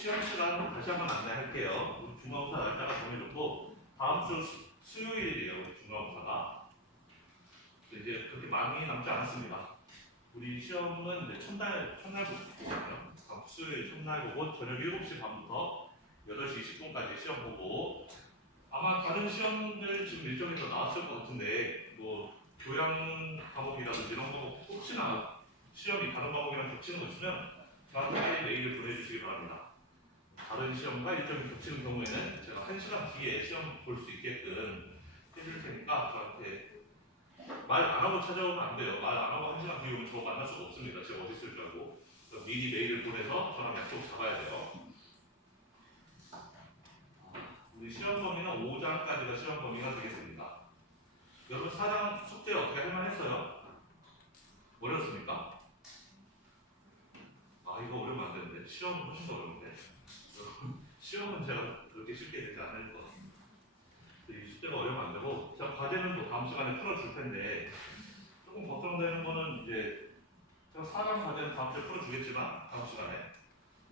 시험 시간 다시 한번 안내할게요. 우리 중간고사 날짜가 정해졌고 다음 주 수요일이에요. 우리 중간고사가 이제 그렇게 많이 남지 않았습니다. 우리 시험은 이제 첫날부터 보거든요. 다음 주 수요일 첫날 보고 저녁 7시 반부터 8시 20분까지 시험 보고 아마 다른 시험들 지금 일정이 더 나왔을 것 같은데 뭐 교양 과목이라든지 이런 거 혹시나 시험이 다른 과목이랑 겹치는 거 있으면 저한테 메일을 보내주시기 바랍니다. 다른 시험과 일정이 겹치는 경우에는 제가 1시간 뒤에 시험 볼 수 있게끔 해줄 테니까 저한테 말 안 하고 찾아오면 안 돼요. 말 안 하고 1시간 뒤에 오면 저 만날 수가 없습니다. 제가 어디 있을 줄 알고. 미리 메일을 보내서 저랑 약속 잡아야 돼요. 우리 시험 범위는 5장까지가 시험 범위가 되겠습니다. 여러분 4장 숙제 어떻게 할 만했어요? 어렵습니까? 아 이거 어려우면 안 되는데 시험은 훨씬 더 어려운데 시험은 제가 그렇게 쉽게 되지 않을 것 같습니다. 이 숙제가 어려우면 안 되고 제가 과제는 또 다음 시간에 풀어줄 텐데 조금 걱정되는 거는 이제 제가 4장 과제는 다음 주에 풀어주겠지만 다음 시간에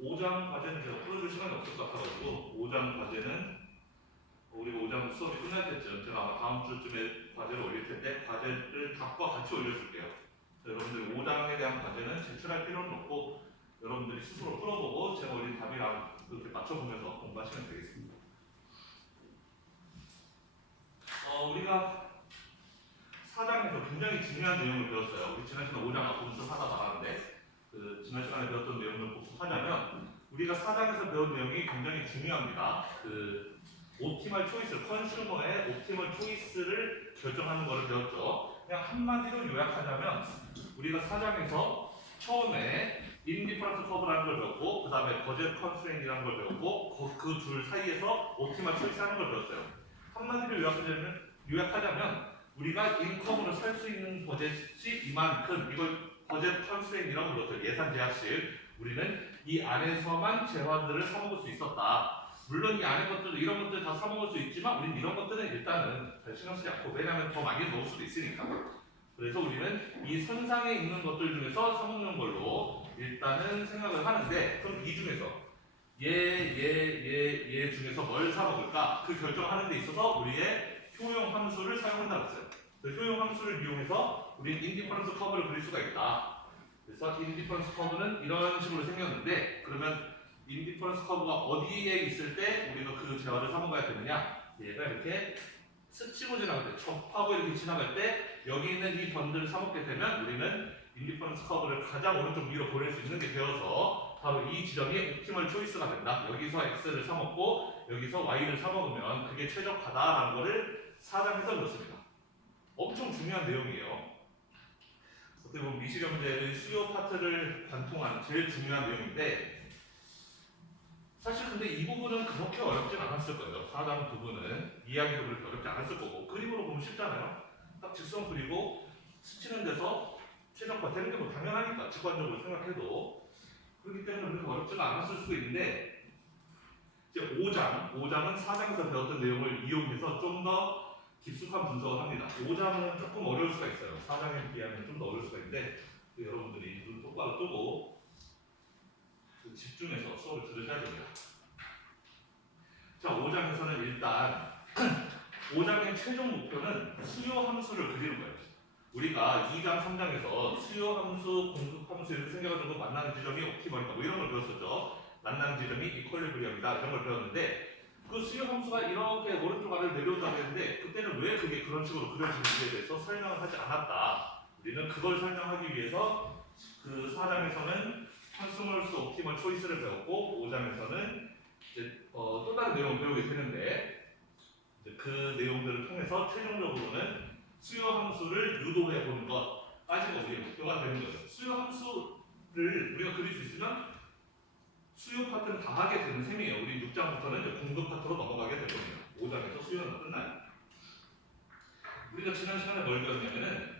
5장 과제는 제가 풀어줄 시간이 없을 것 같아가지고 5장 과제는 우리가 5장 수업이 끝날 때쯤 제가 아마 다음 주쯤에 과제를 올릴 텐데 과제를 답과 같이 올려줄게요. 여러분들이 5장에 대한 과제는 제출할 필요는 없고 여러분들이 스스로 풀어보고 제가 올린 답이랑 그렇게 맞춰보면서 공부하시면 되겠습니다. 우리가 4장에서 굉장히 중요한 내용을 배웠어요. 우리 지난 시간에 5장 앞부분 좀 하다 말았는데 지난 시간에 배웠던 내용을 복습하자면 우리가 4장에서 배운 내용이 굉장히 중요합니다. 옵티멀 초이스, 컨슈머의 옵티멀 초이스를 결정하는 것을 배웠죠. 그냥 한마디로 요약하자면 우리가 4장에서 처음에 인디퍼런스 커브라는 걸 배웠고 그 다음에 버젯 컨스트레인이라는 걸 배웠고 그 둘 사이에서 옵티멀 초이스 하는 걸 배웠어요. 한마디로 요약하자면 우리가 인컴으로 살 수 있는 버젯이 이만큼 이걸 버젯 컨스트레인이라고 불렀어요. 예산 제약실. 우리는 이 안에서만 재화들을 사먹을 수 있었다. 물론 이 안에 것들도 이런 것들 다 사먹을 수 있지만 우리는 이런 것들은 일단은 잘 신경 쓰지 않고 왜냐하면 더 많이 먹을 수도 있으니까. 그래서 우리는 이 선상에 있는 것들 중에서 사먹는 걸로 일단은 생각을 하는데 그럼 이 중에서 얘 중에서 뭘 사먹을까? 그 결정하는 데 있어서 우리의 효용 함수를 사용한다고 했어요. 그 효용 함수를 이용해서 우리는 인디퍼런스 커브를 그릴 수가 있다. 그래서 인디퍼런스 커브는 이런 식으로 생겼는데 그러면 인디퍼런스 커브가 어디에 있을 때 우리가 그 재화를 사먹어야 되느냐? 얘가 이렇게 스치고 지나갈 때, 접하고 이렇게 지나갈 때 여기 있는 이 번들을 사먹게 되면 우리는 인디퍼런스 커브를 가장 오른쪽 위로 보낼 수 있는 게 되어서 바로 이 지점이 옵티멀 초이스가 된다. 여기서 x를 사먹고 여기서 y를 사먹으면 그게 최적화다라는 거를 4장에서 배웠습니다. 엄청 중요한 내용이에요. 어떻게 보면 미시경제의 수요 파트를 관통한 제일 중요한 내용인데 사실 근데 이 부분은 그렇게 어렵진 않았을 거예요. 4장 부분은 이해하기도 그렇게 어렵지 않았을 거고 그림으로 보면 쉽잖아요. 딱 직선 그리고 스치는 데서 최적화 되는 게 뭐 당연하니까 직관적으로 생각해도 그렇기 때문에 그렇게 어렵지가 않았을 수도 있는데 이제 5장은 4장에서 배웠던 내용을 이용해서 좀 더 깊숙한 분석을 합니다. 5장은 조금 어려울 수가 있어요. 4장에 비하면 좀 더 어려울 수가 있는데 여러분들이 눈 똑바로 뜨고 집중해서 수업을 들으셔야 됩니다. 자, 5장에서는 일단 5장의 최종 목표는 수요 함수를 그리는 거예요. 우리가 2장, 3장에서 수요 함수, 공급 함수 이렇게 생겨가지고 만나는 지점이 옵티멀이다 뭐 이런 걸 배웠었죠. 만나는 지점이 이퀄리브리엄이다 이런 걸 배웠는데 그 수요 함수가 이렇게 오른쪽 아래로 내려온다고 했는데 그때는 왜 그게 그런 식으로 그려지는지에 대해서 설명을 하지 않았다. 우리는 그걸 설명하기 위해서 그 4장에서는 컨슈머스 옵티멀 초이스를 배웠고 5장에서는 이제 또 다른 내용을 배우게 되는데 이제 그 내용들을 통해서 최종적으로는 수요 함수를 유도해 보는 것까지가 우리의 목표가 되는 거죠. 수요 함수를 우리가 그릴 수 있으면 수요 파트는 다 하게 되는 셈이에요. 우리 6장부터는 이제 공급 파트로 넘어가게 될 겁니다. 5장에서 수요는 끝나요. 우리가 지난 시간에 뭘 배웠냐면은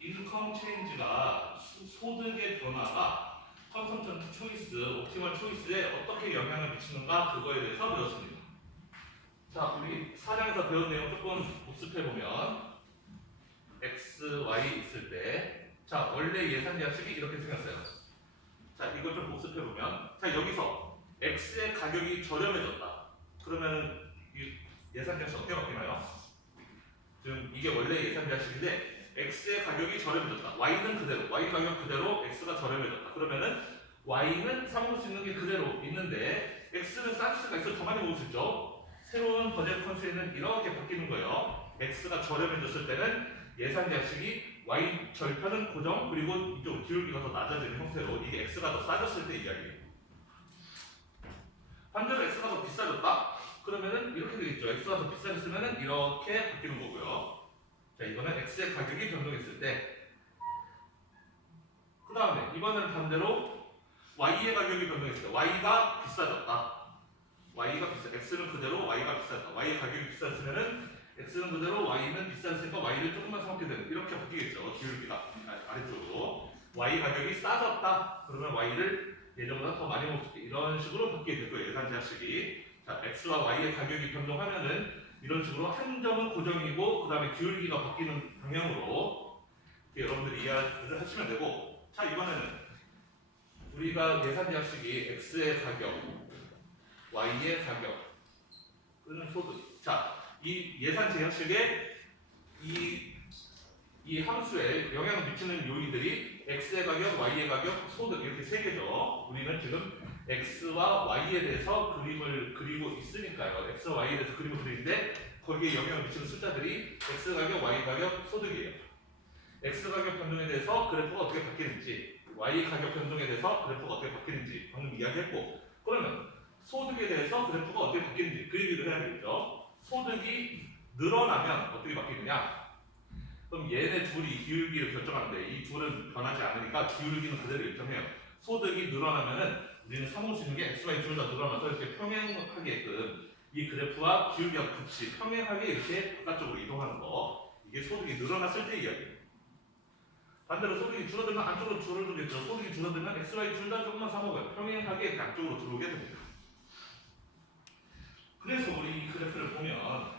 인컴 체인지가 소득의 변화가 컨섬션 초이스, 옵티멀 초이스에 어떻게 영향을 미치는가 그거에 대해서 배웠습니다. 자, 우리 4장에서 배운 내용 조금 복습해보면 x, y 있을 때 자, 원래 예산 계약식이 이렇게 생겼어요. 자, 이걸 좀 복습해보면, 자, 여기서 X의 가격이 저렴해졌다. 그러면 이 예상자식 어떻게 바뀌나요? 지금 이게 원래 예상자식인데 X의 가격이 저렴해졌다. Y는 그대로, Y 가격 그대로 X가 저렴해졌다. 그러면은 Y는 사 먹을 수 있는 게 그대로 있는데 X는 싸질 수가 있어 더 많이 먹을 수 있죠. 새로운 버젯 컨셉은 이렇게 바뀌는 거예요. X가 저렴해졌을 때는 예상자식이 Y 절편은 고정 그리고 이쪽 기울기가 더 낮아지는 형태로 이게 X가 더 싸졌을 때 이야기예요. 반대로 X가 더 비싸졌다? 그러면은 이렇게 되겠죠. X가 더 비싸졌으면은 이렇게 바뀌는 거고요. 자, 이거는 X의 가격이 변동했을 때. 그 다음에 이번엔 반대로 Y의 가격이 변동했을 때 Y가 비싸졌다. Y가 비싸, X는 그대로 Y가 비싸졌다. Y의 가격이 비쌌으면은 X는 그대로 Y는 비쌌으니까 Y를 조금만 사먹게 되는 이렇게 바뀌겠죠. 기울기가 아래쪽으로 Y 가격이 싸졌다. 그러면 Y를 예전보다 더 많이 먹을 수 있게 이런 식으로 바뀌게 될 거예요. 예상자식이. 자, X와 Y의 가격이 변동하면은 이런 식으로 한 점은 고정이고 그 다음에 기울기가 바뀌는 방향으로 이렇게 여러분들이 이해를 하시면 되고 자, 이번에는 우리가 예상자식이 X의 가격, Y의 가격, 또는 소득. 자, 이 예산 제형식에 이 함수에 영향을 미치는 요인들이 X의 가격, Y의 가격, 소득 이렇게 세 개죠. 우리는 지금 X와 Y에 대해서 그림을 그리고 있으니까요. X와 Y에 대해서 그림을 그리는데 거기에 영향을 미치는 숫자들이 X 가격, Y 가격, 소득이에요. X 가격 변동에 대해서 그래프가 어떻게 바뀌는지, Y 가격 변동에 대해서 그래프가 어떻게 바뀌는지 방금 이야기했고 그러면 소득에 대해서 그래프가 어떻게 바뀌는지 그 얘기를 해야 되겠죠. 소득이 늘어나면 어떻게 바뀌느냐? 그럼 얘네 둘이 기울기를 결정하는데 이 둘은 변하지 않으니까 기울기는 그대로 일정해요. 소득이 늘어나면은 우리는 사먹을 수 있는 게 X, Y 둘 다 늘어나서 이렇게 평행하게끔 이 그래프와 기울기가 같이 평행하게 이렇게 바깥쪽으로 이동하는 거 이게 소득이 늘어났을 때 이야기예요. 반대로 소득이 줄어들면 안쪽으로 줄어들겠죠. 소득이 줄어들면 X, Y 둘 다 조금만 사먹어요. 평행하게 이렇게 안쪽으로 들어오게 됩니다. 그래서 우리 이 그래프를 보면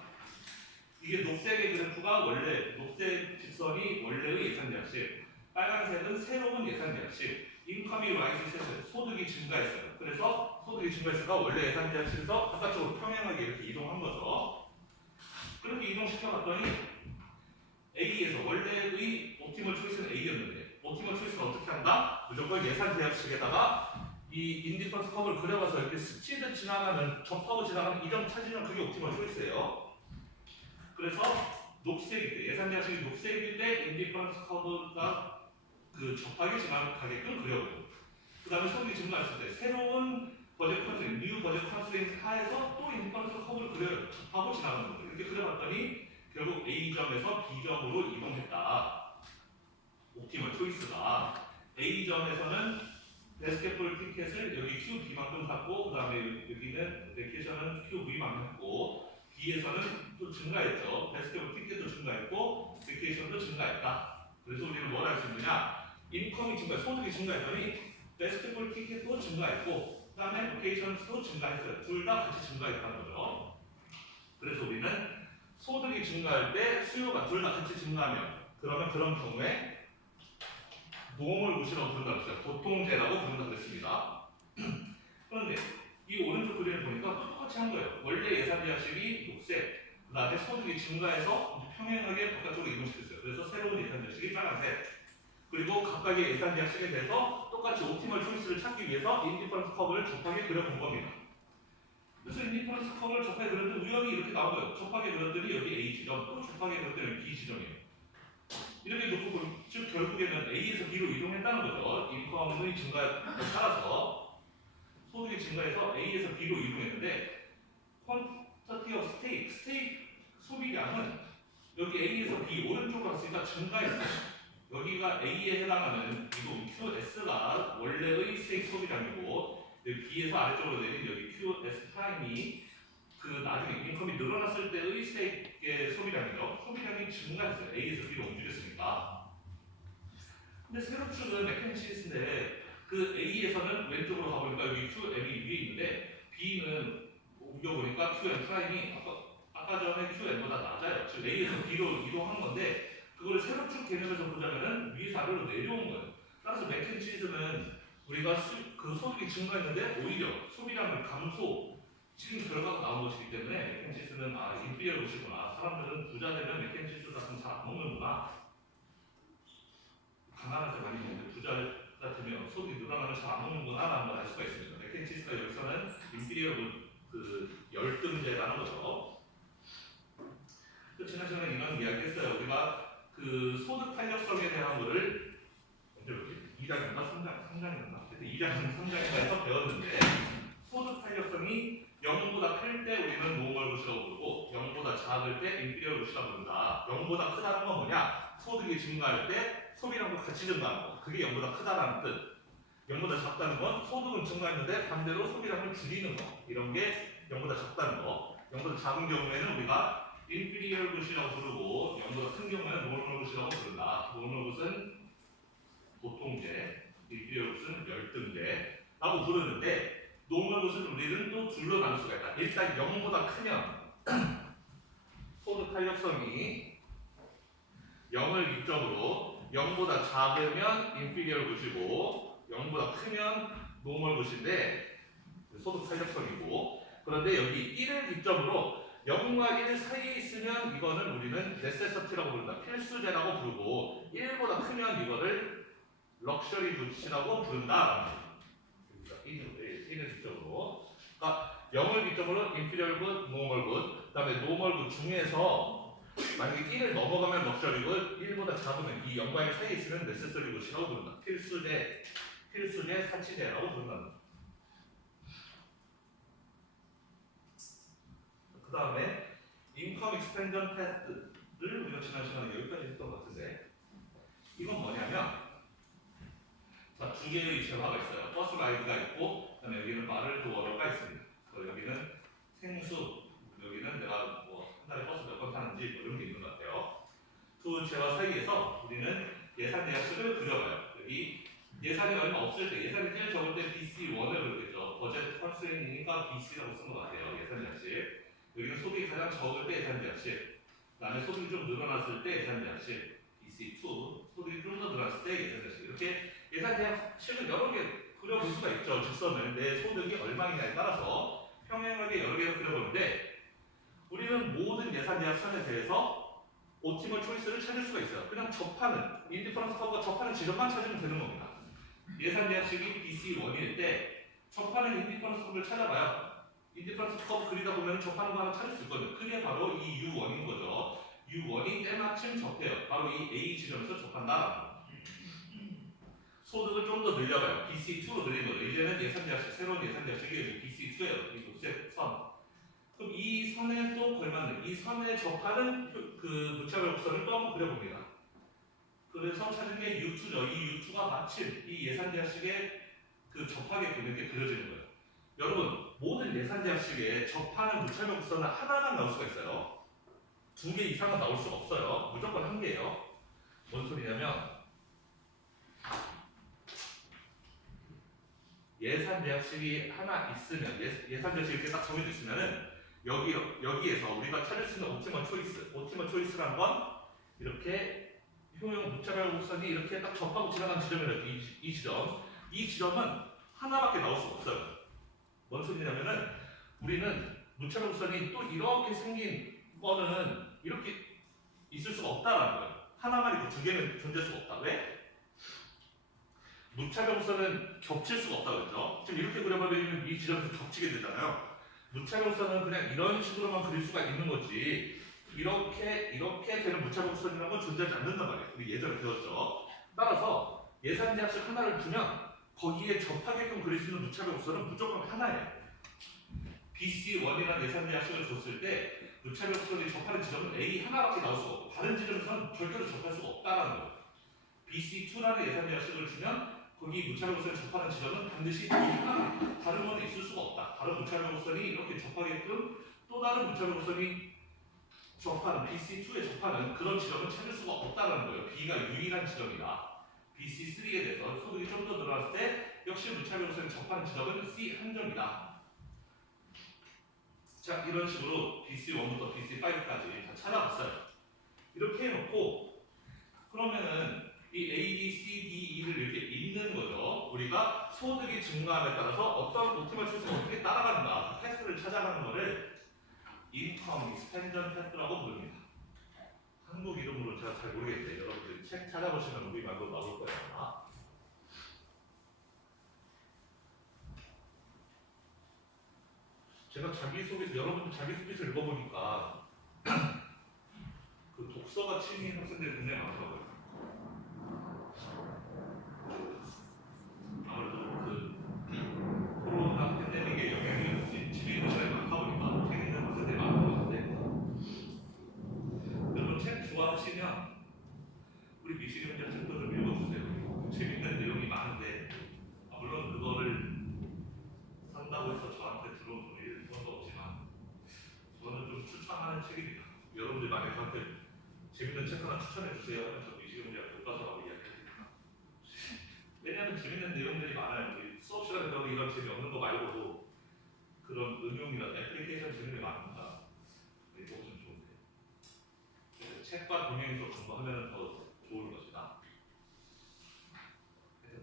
이게 녹색의 그래프가 원래 녹색 직선이 원래의 예상자식, 빨간색은 새로운 예상자식, 인컴이 라이즈 세서 소득이 증가했어요. 그래서 소득이 증가했으니까 원래 예상자식에서 바깥쪽으로 평행하게 이렇게 이동한 거죠. 그렇게 이동시켜 봤더니 A에서 원래의 옵티멀 초이스는 A였는데 옵티멀 초이스는 어떻게 한다? 무조건 예상대역식에다가 이 인디퍼런스 커브를 그려봐서 이렇게 스치듯 지나가는 접하고 지나가는 이 점 찾으면 그게 옵티멀 초이스예요. 그래서 녹색일 때 예상자식이 녹색일 때 인디퍼런스 커브가 그 접하게 지나가게끔 그려보고 그 다음에 소득이 증가했을 때 새로운 버젯 컨스트레인트, 뉴 버젯 컨스트레인트 하에서 또 인디퍼런스 커브를 그려요. 접하고 지나가는 거예요. 이렇게 그려봤더니 결국 A점에서 B점으로 이동했다. 옵티멀 초이스가 A점에서는 베스켓볼 티켓을 여기 QB만큼 갖고 그 다음에 여기는 베케이션은 QV만큼 갖고 B에서는 또 증가했죠. 베스켓볼 티켓도 증가했고 베케이션도 증가했다. 그래서 우리는 뭘 할 수 있느냐? 인컴이 증가, 소득이 증가했더니 베스켓볼 티켓도 증가했고 그 다음에 베케이션도 증가했어요. 둘 다 같이 증가했다는 거죠. 그래서 우리는 소득이 증가할 때 수요가 둘 다 같이 증가하면 그러면 그런 경우에 노멀 무시라고 부른다고 했어요. 보통제라고 부른다고 했습니다. 그런데 이 오른쪽 그림을 보니까 똑같이 한 거예요. 원래 예산자식이 녹색, 그 다음에 소득이 증가해서 평행하게 바깥쪽으로 이동시켰어요. 그래서 새로운 예산자식이 빨간색. 그리고 각각의 예산자식에 대해서 똑같이 옵티멀 초이스를 찾기 위해서 인디퍼런스 커브를 접하게 그려본 겁니다. 그래서 인디퍼런스 커브를 접하게 그렸더니 우연히 이렇게 나온 거예요. 접하게 그렸더니 여기 A 지점, 또 접하게 그렸더니 여기 B 지점이에요. 이렇게 놓고 보면 즉 결국에는 A에서 B로 이동했다는 거죠. 인컴의 증가에 따라서 소득이 증가해서 A에서 B로 이동했는데 퀀터티 오브 스테이크 소비량은 여기 A에서 B 오른쪽으로 갔으니까 증가했어요. 여기가 A에 해당하는 이동 QS가 원래의 스테이크 소비량이고 여기 B에서 아래쪽으로 내린 여기 QS 프라임이 그 나중에 인컴이 늘어났을 때의 스테이크의 소비량이죠. 소비량이 증가했어요. A에서 B로 움직였으니까. 근데 세로축은 메케니시스인데 그 A에서는 왼쪽으로 가보니까 여기 QM이 위에 있는데 B는 옮겨보니까 QM 프라임이 아까 전에 QM보다 낮아요. 즉 A에서 B로 이동한 건데 그거를 세로축 개념에서 보자면은 위에서 아래로 내려온 거예요. 따라서 메케니시스는 우리가 그 소득이 증가했는데 오히려 소비량을 감소시킨 결과가 나온 것이기 때문에 맥켄치스는 인피리얼 것이구나. 사람들은 부자 되면 맥켄치스 같은 잘 안 먹는구나. 가난할 때 많이 먹는데 부자가 되면 소득이 늘어나면 잘 안 먹는구나 라는 걸 알 수가 있습니다. 맥켄치스가 여기서는 인피리얼 그 열등제라는 거죠. 또 지난 시간에 이런 이야기 했어요. 우리가 그 소득 탄력성에 대한 거를 언제 배웠지? 2장인가 3장인가? 2장, 3장에서 배웠는데 소득 탄력성이 0보다 클 때 우리는 노멀 굿이라고 부르고 0보다 작을 때 인피리얼 굿이라고 부른다. 0보다 크다는 건 뭐냐? 소득이 증가할 때 소비량도 같이 증가하는 거. 그게 0보다 크다라는 뜻. 0보다 작다는 건 소득은 증가했는데 반대로 소비량을 줄이는 거. 이런 게 0보다 작다는 거. 0보다 작은 경우에는 우리가 인피리얼 굿이라고 부르고 0보다 큰 경우에는 노멀 굿이라고 부른다. 노멀 굿은 보통제, 인피리얼 굿은 열등제라고 부르는데 노멀 굿은 우리는 또 둘로 나눌 수가 있다. 일단 0보다 크면 소득 탄력성이 0을 기점으로 0보다 작으면 인피리얼 굿이고 0보다 크면 노멀 굿인데 소득 탄력성이고 그런데 여기 1을 기점으로 0과 1 사이에 있으면 이거는 우리는 네세서티라고 부른다. 필수제라고 부르고 1보다 크면 이거를 럭셔리 굿이라고 부른다. 1을 기점으로 그러니까 0을 기점으로 인피리얼 굿, 노멀 굿 그 다음에 노멀 굿 중에서 만약에 1을 넘어가면 럭셔리 굿 1보다 작으면 이 0과 1 사이에 있으면 네세서리 굿이라고 부른다. 필수제, 사치제라고 부른다. 그 다음에 인컴 익스펜전 테스트를 우리가 지난 시간에 여기까지 했던 것 같은데 이건 뭐냐면 자, 두 개의 재화가 있어요. 버스 라이드가 있고 그다음에 여기는 말을 도어가 있습니다. 그래서 여기는 생수, 여기는 내가 뭐 한 달에 버스 몇 번 타는지 뭐 이런 게 있는 것 같아요. 두 재화 사이에서 우리는 예산 대략식을 그려봐요. 여기 예산이 얼마 없을 때, 예산이 제일 적을 때 BC1을 그리겠죠. 버젯 컨스트레인이니까 BC라고 쓴 것 같아요. 예산 대략식. 여기는 소득이 가장 적을 때 예산 대략식. 그다음에 소득이 좀 늘어났을 때 예산 대략식. BC2. 소득이 좀 더 늘어났을 때 예산 대략식. 이렇게 예산 대략식을 여러 개 그려볼 수가 있죠. 직선을 내 소득이 얼마이냐에 따라서 평행하게 여러 개를 그려보는데 우리는 모든 예산 대략선에 대해서 옵티멀 초이스를 찾을 수가 있어요. 그냥 접하는 인디퍼런스 커브가 접하는 지점만 찾으면 되는 겁니다. 예산 대략식이 BC1일 때 접하는 인디퍼런스 커브를 찾아봐요. 인디퍼런스 커브 그리다 보면 접하는 거 하나 찾을 수 있거든요. 그게 바로 이 U1인 거죠. U1이 때마침 접해요. 바로 이 A 지점에서 접한다라는 거. 소득을 좀 더 늘려봐요. BC2로 늘린 거죠. 이제는 예산 대략식, 새로운 예산 대략식이 BC2예요. 이 녹색 선. 그럼 이 선에 또 걸맞는, 이 선에 접하는 그 무차별 곡선을 또 한번 그려봅니다. 그래서 찾은 게 U2죠. 이 U2가 마침 이 예산 대략식에 그 접하게끔 이렇게 그려지는 거예요. 여러분, 모든 예산 대략식에 접하는 무차별 곡선은 하나만 나올 수가 있어요. 두 개 이상은 나올 수가 없어요. 무조건 한 개예요. 뭔 소리냐면 예산 대략식이 하나 있으면 예산 대략식이 이렇게 딱 정해져 있으면은 여기에서 우리가 찾을 수 있는 옵티멀 초이스라는 건 이렇게 효용 무차별 곡선이 이렇게 딱 접하고 지나가는 지점이에요. 이 지점은 하나밖에 나올 수가 없어요. 뭔 소리냐면은 우리는 무차별 곡선이 또 이렇게 생긴 거는 이렇게 있을 수가 없다라는 거예요. 하나만 있고 두 개는 존재할 수가 없다. 왜? 무차별 곡선은 겹칠 수가 없다고 그랬죠. 지금 이렇게 그려버리면 이 지점에서 겹치게 되잖아요. 무차별 곡선은 그냥 이런 식으로만 그릴 수가 있는 거지 이렇게 되는 무차별 곡선이라는 건 존재하지 않는단 말이에요. 우리 예전에 배웠죠. 따라서 예산 대략식 하나를 두면 거기에 접하게끔 그릴 수 있는 무차별 곡선은 무조건 하나예요. BC1이라는 예산 대략식을 줬을 때 무차별 곡선이 접하는 지점은 A 하나밖에 나올 수가 없고 다른 지점에서는 절대로 접할 수가 없다는 거예요. BC2라는 예산 대략식을 주면 거기 무차별 곡선이 접하는 지점은 반드시 B 하나, 다른 건 있을 수가 없다. 다른 무차별 곡선이 이렇게 접하게끔 또 다른 무차별 곡선이 접하는 BC2에 접하는 그런 지점은 찾을 수가 없다는 거예요. B가 유일한 지점이다. BC3에 대해서 소득이 좀 더 늘어났을 때 역시 무차별 곡선이 접하는 지점은 C 한 점이다. 자, 이런 식으로 BC1부터 BC5까지 다 찾아봤어요. 이렇게 해놓고 그러면은 이 A, B, C, D, E를 이렇게 읽는 거죠. 우리가 우리가 소득이 증가함에 따라서 어떤 옵티멀 초이스가 어떻게 따라가는가 그 패스를 찾아가는 거를 인컴 익스펜전 패스라고 부릅니다. 한국 이름으로 제가 잘 모르겠는데 여러분들 책 찾아보시면 우리 말로 나올 거예요. 아마. 제가 자기소개서 여러분들 자기소개서 읽어보니까 그 독서가 취미인 학생들이 굉장히 많더라고요. 아무래도 그 코로나 팬데믹의 영향이 집에 있는 시간이 많다 보니까 책 읽는 학생들이 많은 것 같은데 여러분 책 좋아하시면 우리 미시경 책도 좀 읽어주세요. 재밌는 내용이 많은데 물론 그거를 산다고 해서 저한테 들어온 돈이 1원도 없지만 저는 좀 추천하는 책입니다. 여러분들 만약에 저한테 재밌는 책 하나 추천해 주세요 하면 저 미시경제학 교과서라고 이야기해드립니다. 왜냐하면 재밌는 내용들이 많아요. 우리 수업 시간에 배우는 이런 재미없는 거 말고도 그런 응용이나 애플리케이션 재밌는 게 많으니까 읽어보시면 좋은데 책과 동행해서 공부하면 더 좋을 것이다.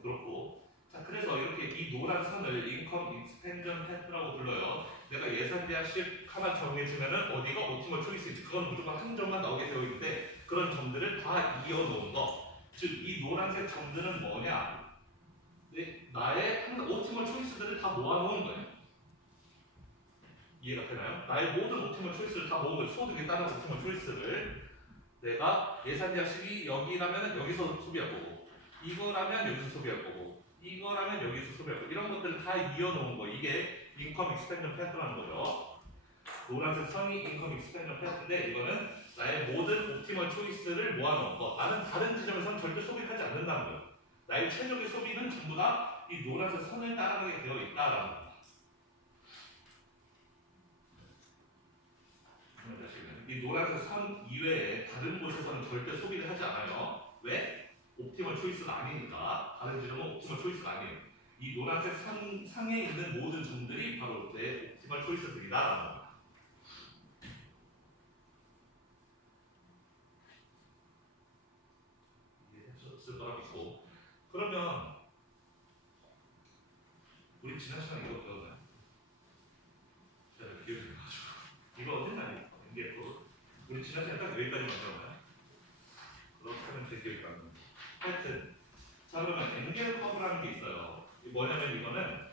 그렇고 자 그래서 이렇게 이 노란 선을 인컴 익스펜전 패스라고 불러요. 내가 예산대학식 하나 정해주면은 어디가 옵티멀 초이스인지 그건 무조건 한 점만 나오게 되어 있는데 그런 점들을 다 이어놓은 거. 즉 이 노란색 점들은 뭐냐? 나의 옵티멀 초이스들을 다 모아놓은 거예요. 이해가 되나요? 나의 모든 옵티멀 초이스를 다 모은 거예요. 소득에 따른 옵티멀 초이스를 내가 예산대학식이 여기라면 여기서 소비할 거고 이거라면 여기서 소비할 거고 이거라면 여기서 소비할 거고 이런 것들을 다 이어놓은 거. 이게 인컴 익스펜전 패스라는 거죠. 노란색 선이 인컴 익스펜전 패스인데 이거는 나의 모든 옵티멀 초이스를 모아놓은 거. 나는 다른 지점에서는 절대 소비하지 않는다는 거예요. 나의 최적의 소비는 전부 다 이 노란색 선을 따라가게 되어 있다라는 겁니다. 이 노란색 선 이외에 다른 곳에서는 절대 소비를 하지 않아요. 왜? 옵티멀 초이스가 아니니까. 다른 지점은 옵티멀 초이스가 아니에요. 이 노란색 선 상에 있는 모든 점들이 바로 내 옵티멀 초이스들이다라는 겁니다. 이해하셨을 거라 믿고. 그러면 우리 지난 시간에 이거 배웠나요? 제가 기억이 안 나가지고 이거 했나요? 우리 지난 시간에 딱 여기까지만 배웠나요? 그렇다면 제 기억이 안 나요. 하여튼 자 그러면 엔겔 커브라는 게 있어요. 뭐냐면 이거는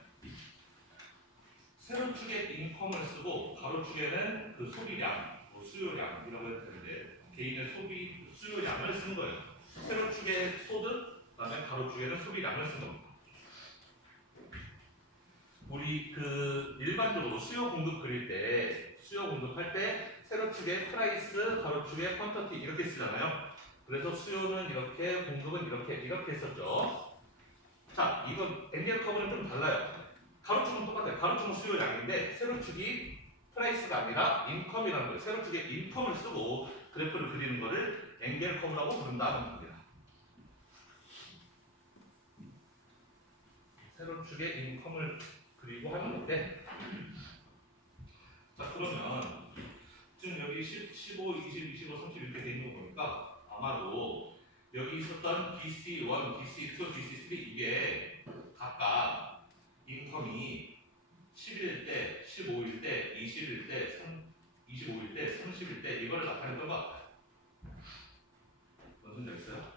세로축에 인컴을 쓰고 가로축에는 그 소비량, 수요량이라고 해도 되는데 개인의 소비 수요량을 쓴 거예요. 세로축에 소득, 그다음에 가로축에는 소비량을 쓴 겁니다. 우리 그 일반적으로 수요 공급 그릴 때 수요 공급할 때 세로축에 프라이스, 가로축에 퀀터티 이렇게 쓰잖아요. 그래서 수요는 이렇게, 공급은 이렇게 했었죠. 자, 이건 엔겔 커브는 좀 달라요. 가로축은 똑같아요. 가로축은 수요량인데 세로축이 프라이스가 아니라 인컴이라는 거예요. 세로축에 인컴을 쓰고 그래프를 그리는 거를 엔겔 커브라고 부른다는 겁니다. 세로축에 인컴을 그리고 하는 건데 자 그러면 지금 여기 10, 15, 20, 25, 30 이렇게 돼 있는 거 보니까 아마도 여기 있었던 BC1, BC2, BC3 이게 각각 인컴이 11일 때, 15일 때, 20일 때, 25일 때, 30일 때 이걸 나타냈던 것 같아요. 무슨 적 있어요?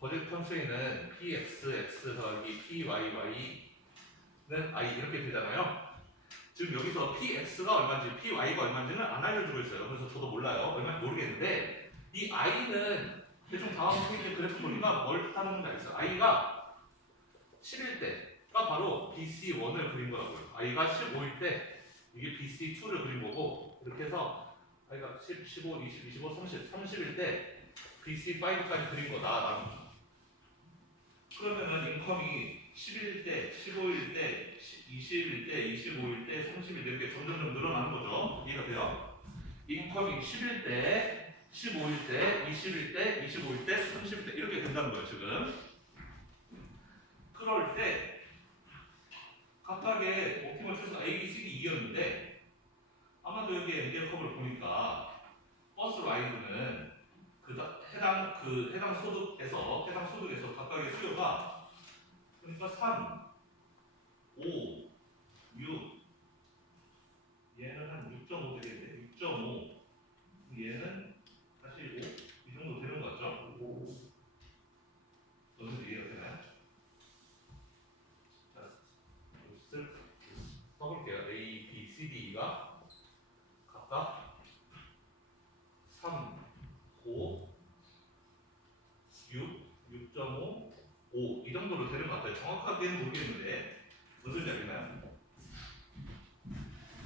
버젯 평수에는 PXX 더하기 PYY는 I 이렇게 되잖아요. 지금 여기서 PX가 얼마인지 PY가 얼마인지는 안 알려주고 있어요. 그래서 저도 몰라요. 얼마인지 모르겠는데 이 I는 대충 다음 페이지 그래프 보니까 뭘 뜻하는 줄 알겠어요. I가 10일 때가 바로 BC1을 그린 거라고요. I가 15일 때 이게 BC2를 그린 거고 이렇게 해서 I가 10, 15, 20, 25, 30, 30일 때 BC5까지 그린 거다라는 거죠. 그러면은 인컴이 10일 때, 15일 때, 20일 때, 25일 때, 30일 때 이렇게 점점 늘어나는 거죠. 이해가 돼요? 인컴이 10일 때, 15일 때, 20일 때, 25일 때, 30일 때 이렇게 된다는 거예요, 지금. 그럴 때 각각의 옵티멀 초이스 A, B, C, D이었는데 아마도 여기 엔겔 커브를 보니까 버스 라이드는 해당 소득에서 각각의 수요가 그러니까 3, 5, 6 얘는 한 6.5 되겠네. 6.5 얘는 다시 5 이 정도 되는 거 같죠? 어느 정도 이해가 되나요? 자, 써볼게요. A, B, C, D가 각각 3, 5, 6, 6.5, 5 이 정도로 되는 것 같아요. 정확하게는 모르겠는데 무슨 소리인지 알겠나요?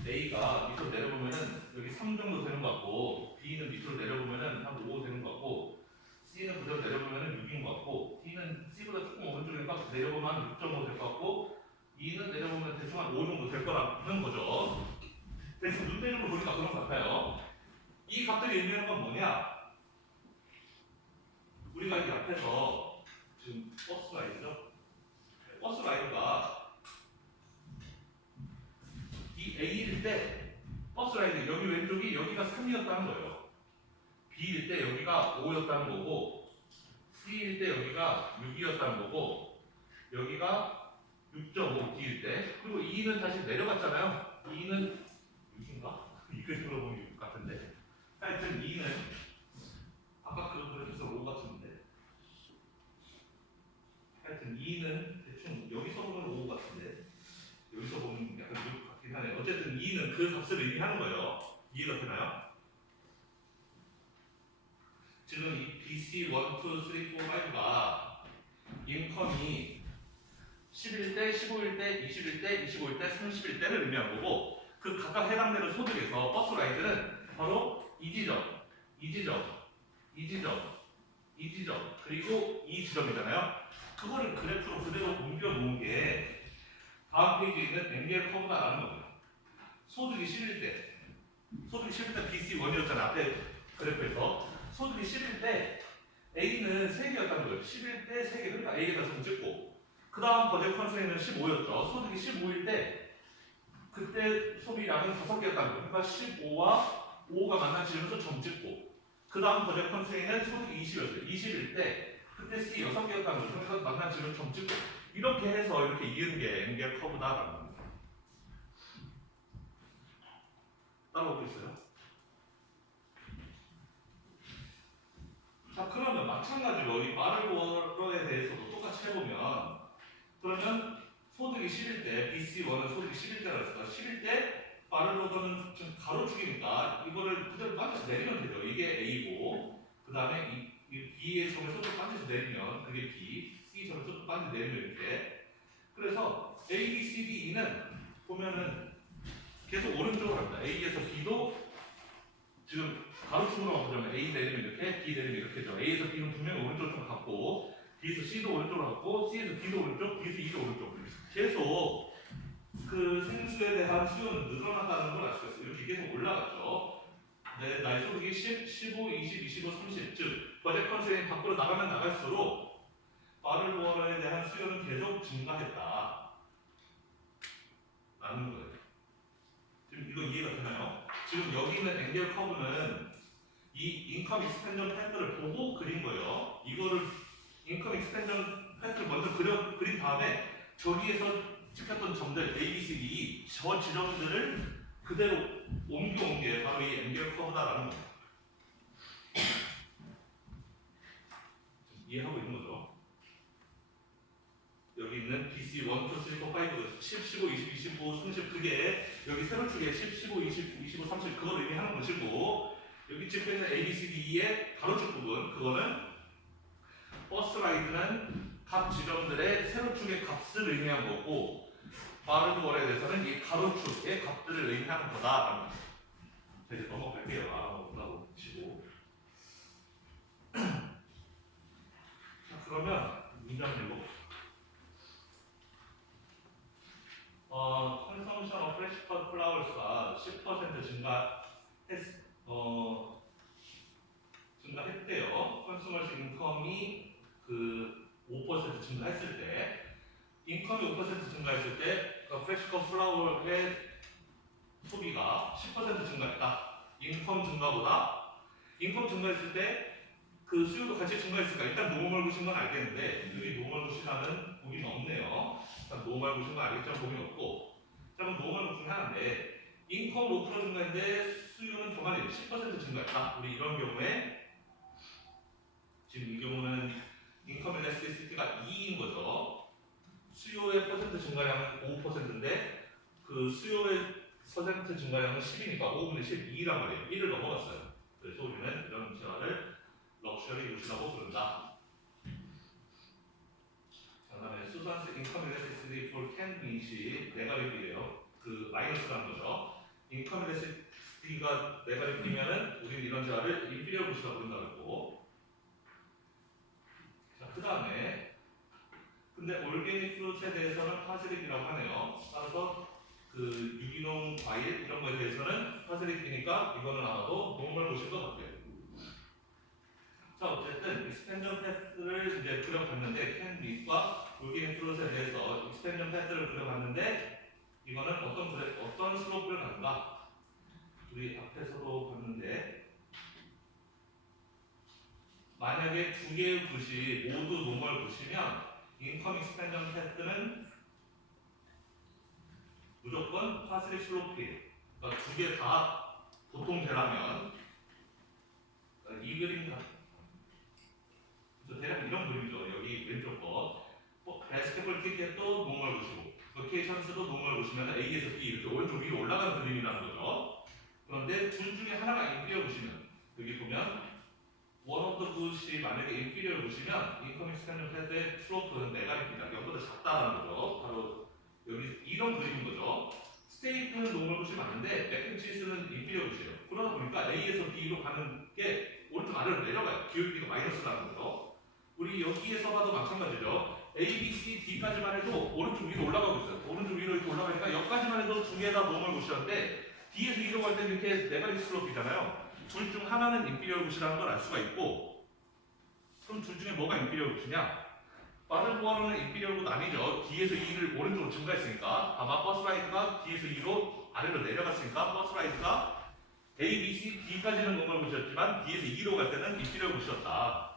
A가 밑으로 내려보면은 여기 3 정도 되는 것 같고 B는 밑으로 내려보면은 한 5 되는 것 같고 C는 그대로 내려보면은 6인 것 같고 D는 C보다 조금 오른쪽이니까 내려보면 6.5 될 것 같고 E는 내려보면 대충 한 5 정도 될 거라는 거죠. 대충 눈대중으로 보니까 그런 것 같아요. 이 값들이 의미하는 건 뭐냐? 우리가 이 앞에서 지금 버스 라인이죠? 버스 라인과 이 A일 때 버스 라인은 여기 왼쪽이 여기가 3이었다는 거예요. B일 때 여기가 5였다는 거고 C일 때 여기가 6이었다는 거고 여기가 6.5 D일 때 그리고 E는 다시 내려갔잖아요. E는 6인가? 이 그림으로 보면 6 같은데 하여튼 E는 아까 그 그래프에서 5 같은데 하여튼 2는 대충 여기서 보면 5 같은데 여기서 보면 약간 6 같긴 하네. 어쨌든 2는 그 값을 의미하는 거예요. 이해가 되나요? 지금 이 BC 1, 2, 3, 4, 5가 인컴이 11대, 15일대, 21대, 25일대, 30일대를 의미한 거고 그 각각 해당되는 소득에서 버스 라이드는 바로 이 지점, 이 지점, 이 지점, 이 지점 그리고 이 지점이잖아요. 그거를 그래프로 그대로 옮겨 놓은 게 다음 페이지에 있는 앵겔 커브다라는 겁니다. 소득이 11대, 소득이 11대 BC1이었잖아요. 앞에 그래프에서 소득이 11대 A는 3개였다는 거예요. 11대 3개 그러니까 A에다 좀 찍고 그 다음 버젯 컨스트레인은 15였죠. 소득이 15일 때 그때 소비량은 5개였다는 거예요. 그러니까 15와 5가 만나 지으면서 점 찍고 그 다음 버젯 컨스트레인은 소득이 20이었어요. 20일 때 그때 C 6개였다는 거예요. 그래서 만나 지으면 점 찍고 이렇게 해서 이렇게 이은 게 앵겔 커브다라는 겁니다. 따라오고 있어요? 자, 그러면 마찬가지로 이 마를워러에 대해서도 똑같이 해보면 그러면 소득이 10일 때 BC1은 소득이 10일 때라고 했을까? 10일 때 마를워러는 지금 가로축이니까 이거를 그대로 반드시 내리면 되죠. 이게 A고 그 다음에 이 B의 점에 소득 반드시 내리면 그게 B, C 점에 소득 반드시 내리면 이렇게 그래서 A, B, C, D, E는 보면은 계속 오른쪽으로 갑니다. A에서 B도 지금 가로축으로만 보자면 A 내리면 이렇게, B 내리면 이렇게죠. A에서 B는 분명히 오른쪽으로 좀 갔고 B에서 C도 오른쪽으로 갔고 C에서 D도 오른쪽, B에서 E도 오른쪽 계속 그 생수에 대한 수요는 늘어난다는 걸 알 수 있어요. 이렇게 계속 올라갔죠. 네, 나의 소득이 10, 15, 20, 25, 30 즉 버젯 컨스트레인 밖으로 나가면 나갈수록 마를워러에 대한 수요는 계속 증가했다 라는 거예요. 지금 이거 이해가 되나요? 지금 여기 있는 앵겔 커브는 이 인컴 익스펜전 팩트를 보고 그린 거예요. 이거를 인컴 익스펜전 팩트를 먼저 그린 다음에 저기에서 찍혔던 점들 A, B, C, D 저 지점들을 그대로 옮겨온 게 바로 이 앵겔 커브다라는 겁니다. 이해하고 있는 거죠? 여기 있는 BC 1, 2, 3, 4, 5, 10, 15, 20, 25, 30 그게 여기 세로축에 10, 15, 20, 25, 30 그걸 의미하는 것이고 여기 찍혀있는 A, B, C, D, E의 가로축 부분 그거는 버스 라이드는 각 지점들의 세로축의 값을 의미한 거고 마를워러에 대해서는 이 가로축의 값들을 의미하는 거다라는 거죠. 자, 이제 넘어갈게요. 넘어가고 치고 자, 그러면 문장들로 consumption of fresh cut flowers가 10% 증가했대요. 컨슈머스 인컴이 그 5% 증가했을 때, 인컴이 5% 증가했을 때, fresh cut flower의 소비가 10% 증가했다. 인컴 증가했을 때 그 수요도 같이 증가했으니까 일단 노멀 굿인 건 알겠는데 여기 노멀 굿이라는 보기는 없네요. 노멀 보신 거 알겠지만 고민 없고. 자, 그럼 노멀 보충 하는데 인컴 5% 증가인데 수요는 저만이 10% 증가했다. 우리 이런 경우에 지금 이 경우는 인컴 엘라스티시티가 2인 거죠. 수요의 퍼센트 증가량은 5%인데 그 수요의 퍼센트 증가량은 10이니까 5분의 12란 말이에요. 1을 넘어갔어요. 그래서 우리는 이런 재화를 럭셔리 요시라고 부른다. 그 다음에 수산스 인컴 엘라스티시티 for can mean이 네가티브예요. 그 마이너스라는 거죠. 인컴 엘라스티시티가 네가티브면은 우리는 이런 재화를 인피리어 요시라고 부른다고 했고. 자, 그 다음에 근데 올게닉 프루트에 대해서는 파슬릭이라고 하네요. 따라서 그 유기농 과일 이런 거에 대해서는 파슬릭이니까 이거는 아마도 노멀 보신 것 같아요. 자, 어쨌든 익스펜전 패스를 이제 그려봤는데 캔 밑과 올게닉 프루트에 대해서 익스펜전 패스를 그려봤는데 이거는 어떤 슬로프를 가는가? 우리 앞에서도 봤는데 만약에 두 개의 굿이 모두 노멀 굿이면 인컴 익스펜전 패스는 무조건 파슬릭 슬로프예요. 그러니까 두 개 다 보통대라면 이 그림 대략 이런 그림이죠. 여기 왼쪽 거 바스켓볼 킥도 노멀 굿이고 로케이션스도 노멀 굿이면 A에서 B 이렇게 오른쪽 위로 올라가는 그림이라는 거죠. 그런데 둘 중에 하나가 인피리어 굿이면 여기 보면 원 오브 더 굿이 만약에 인피리어 굿이면 인컴 익스펜전 패스의 슬로프는 네가티브다. 이거보다 작다라는 거죠. 바로 여기 이런 그림인 거죠. 스테이트는 노멀 굿이 맞는데 맥앤치즈는 인피리어 굿이에요. 그러다 보니까 A에서 B로 가는 게 오른쪽 아래로 내려가요. 기울기가 마이너스라는 거죠. 우리 여기에서 봐도 마찬가지죠. A, B, C, D까지만 해도 오른쪽 위로 올라가고 있어요. 오른쪽 위로 이렇게 올라가니까 여기까지만 해도 두 개 다 노멀 굿이었는데 D에서 E로 갈 때는 이렇게 네가티브 슬로프이잖아요. 둘 중 하나는 인피리어 굿이라는 걸 알 수가 있고 그럼 둘 중에 뭐가 인피리어 굿이냐? 빠른 보아로는 인피리어 굿 아니죠. D에서 E를 오른쪽으로 증가했으니까 아마 버스 라이드가 D에서 E로 아래로 내려갔으니까 버스 라이드가 A, B, C, D까지는 노멀 굿이었지만 D에서 E로 갈 때는 인피리어 굿이었다.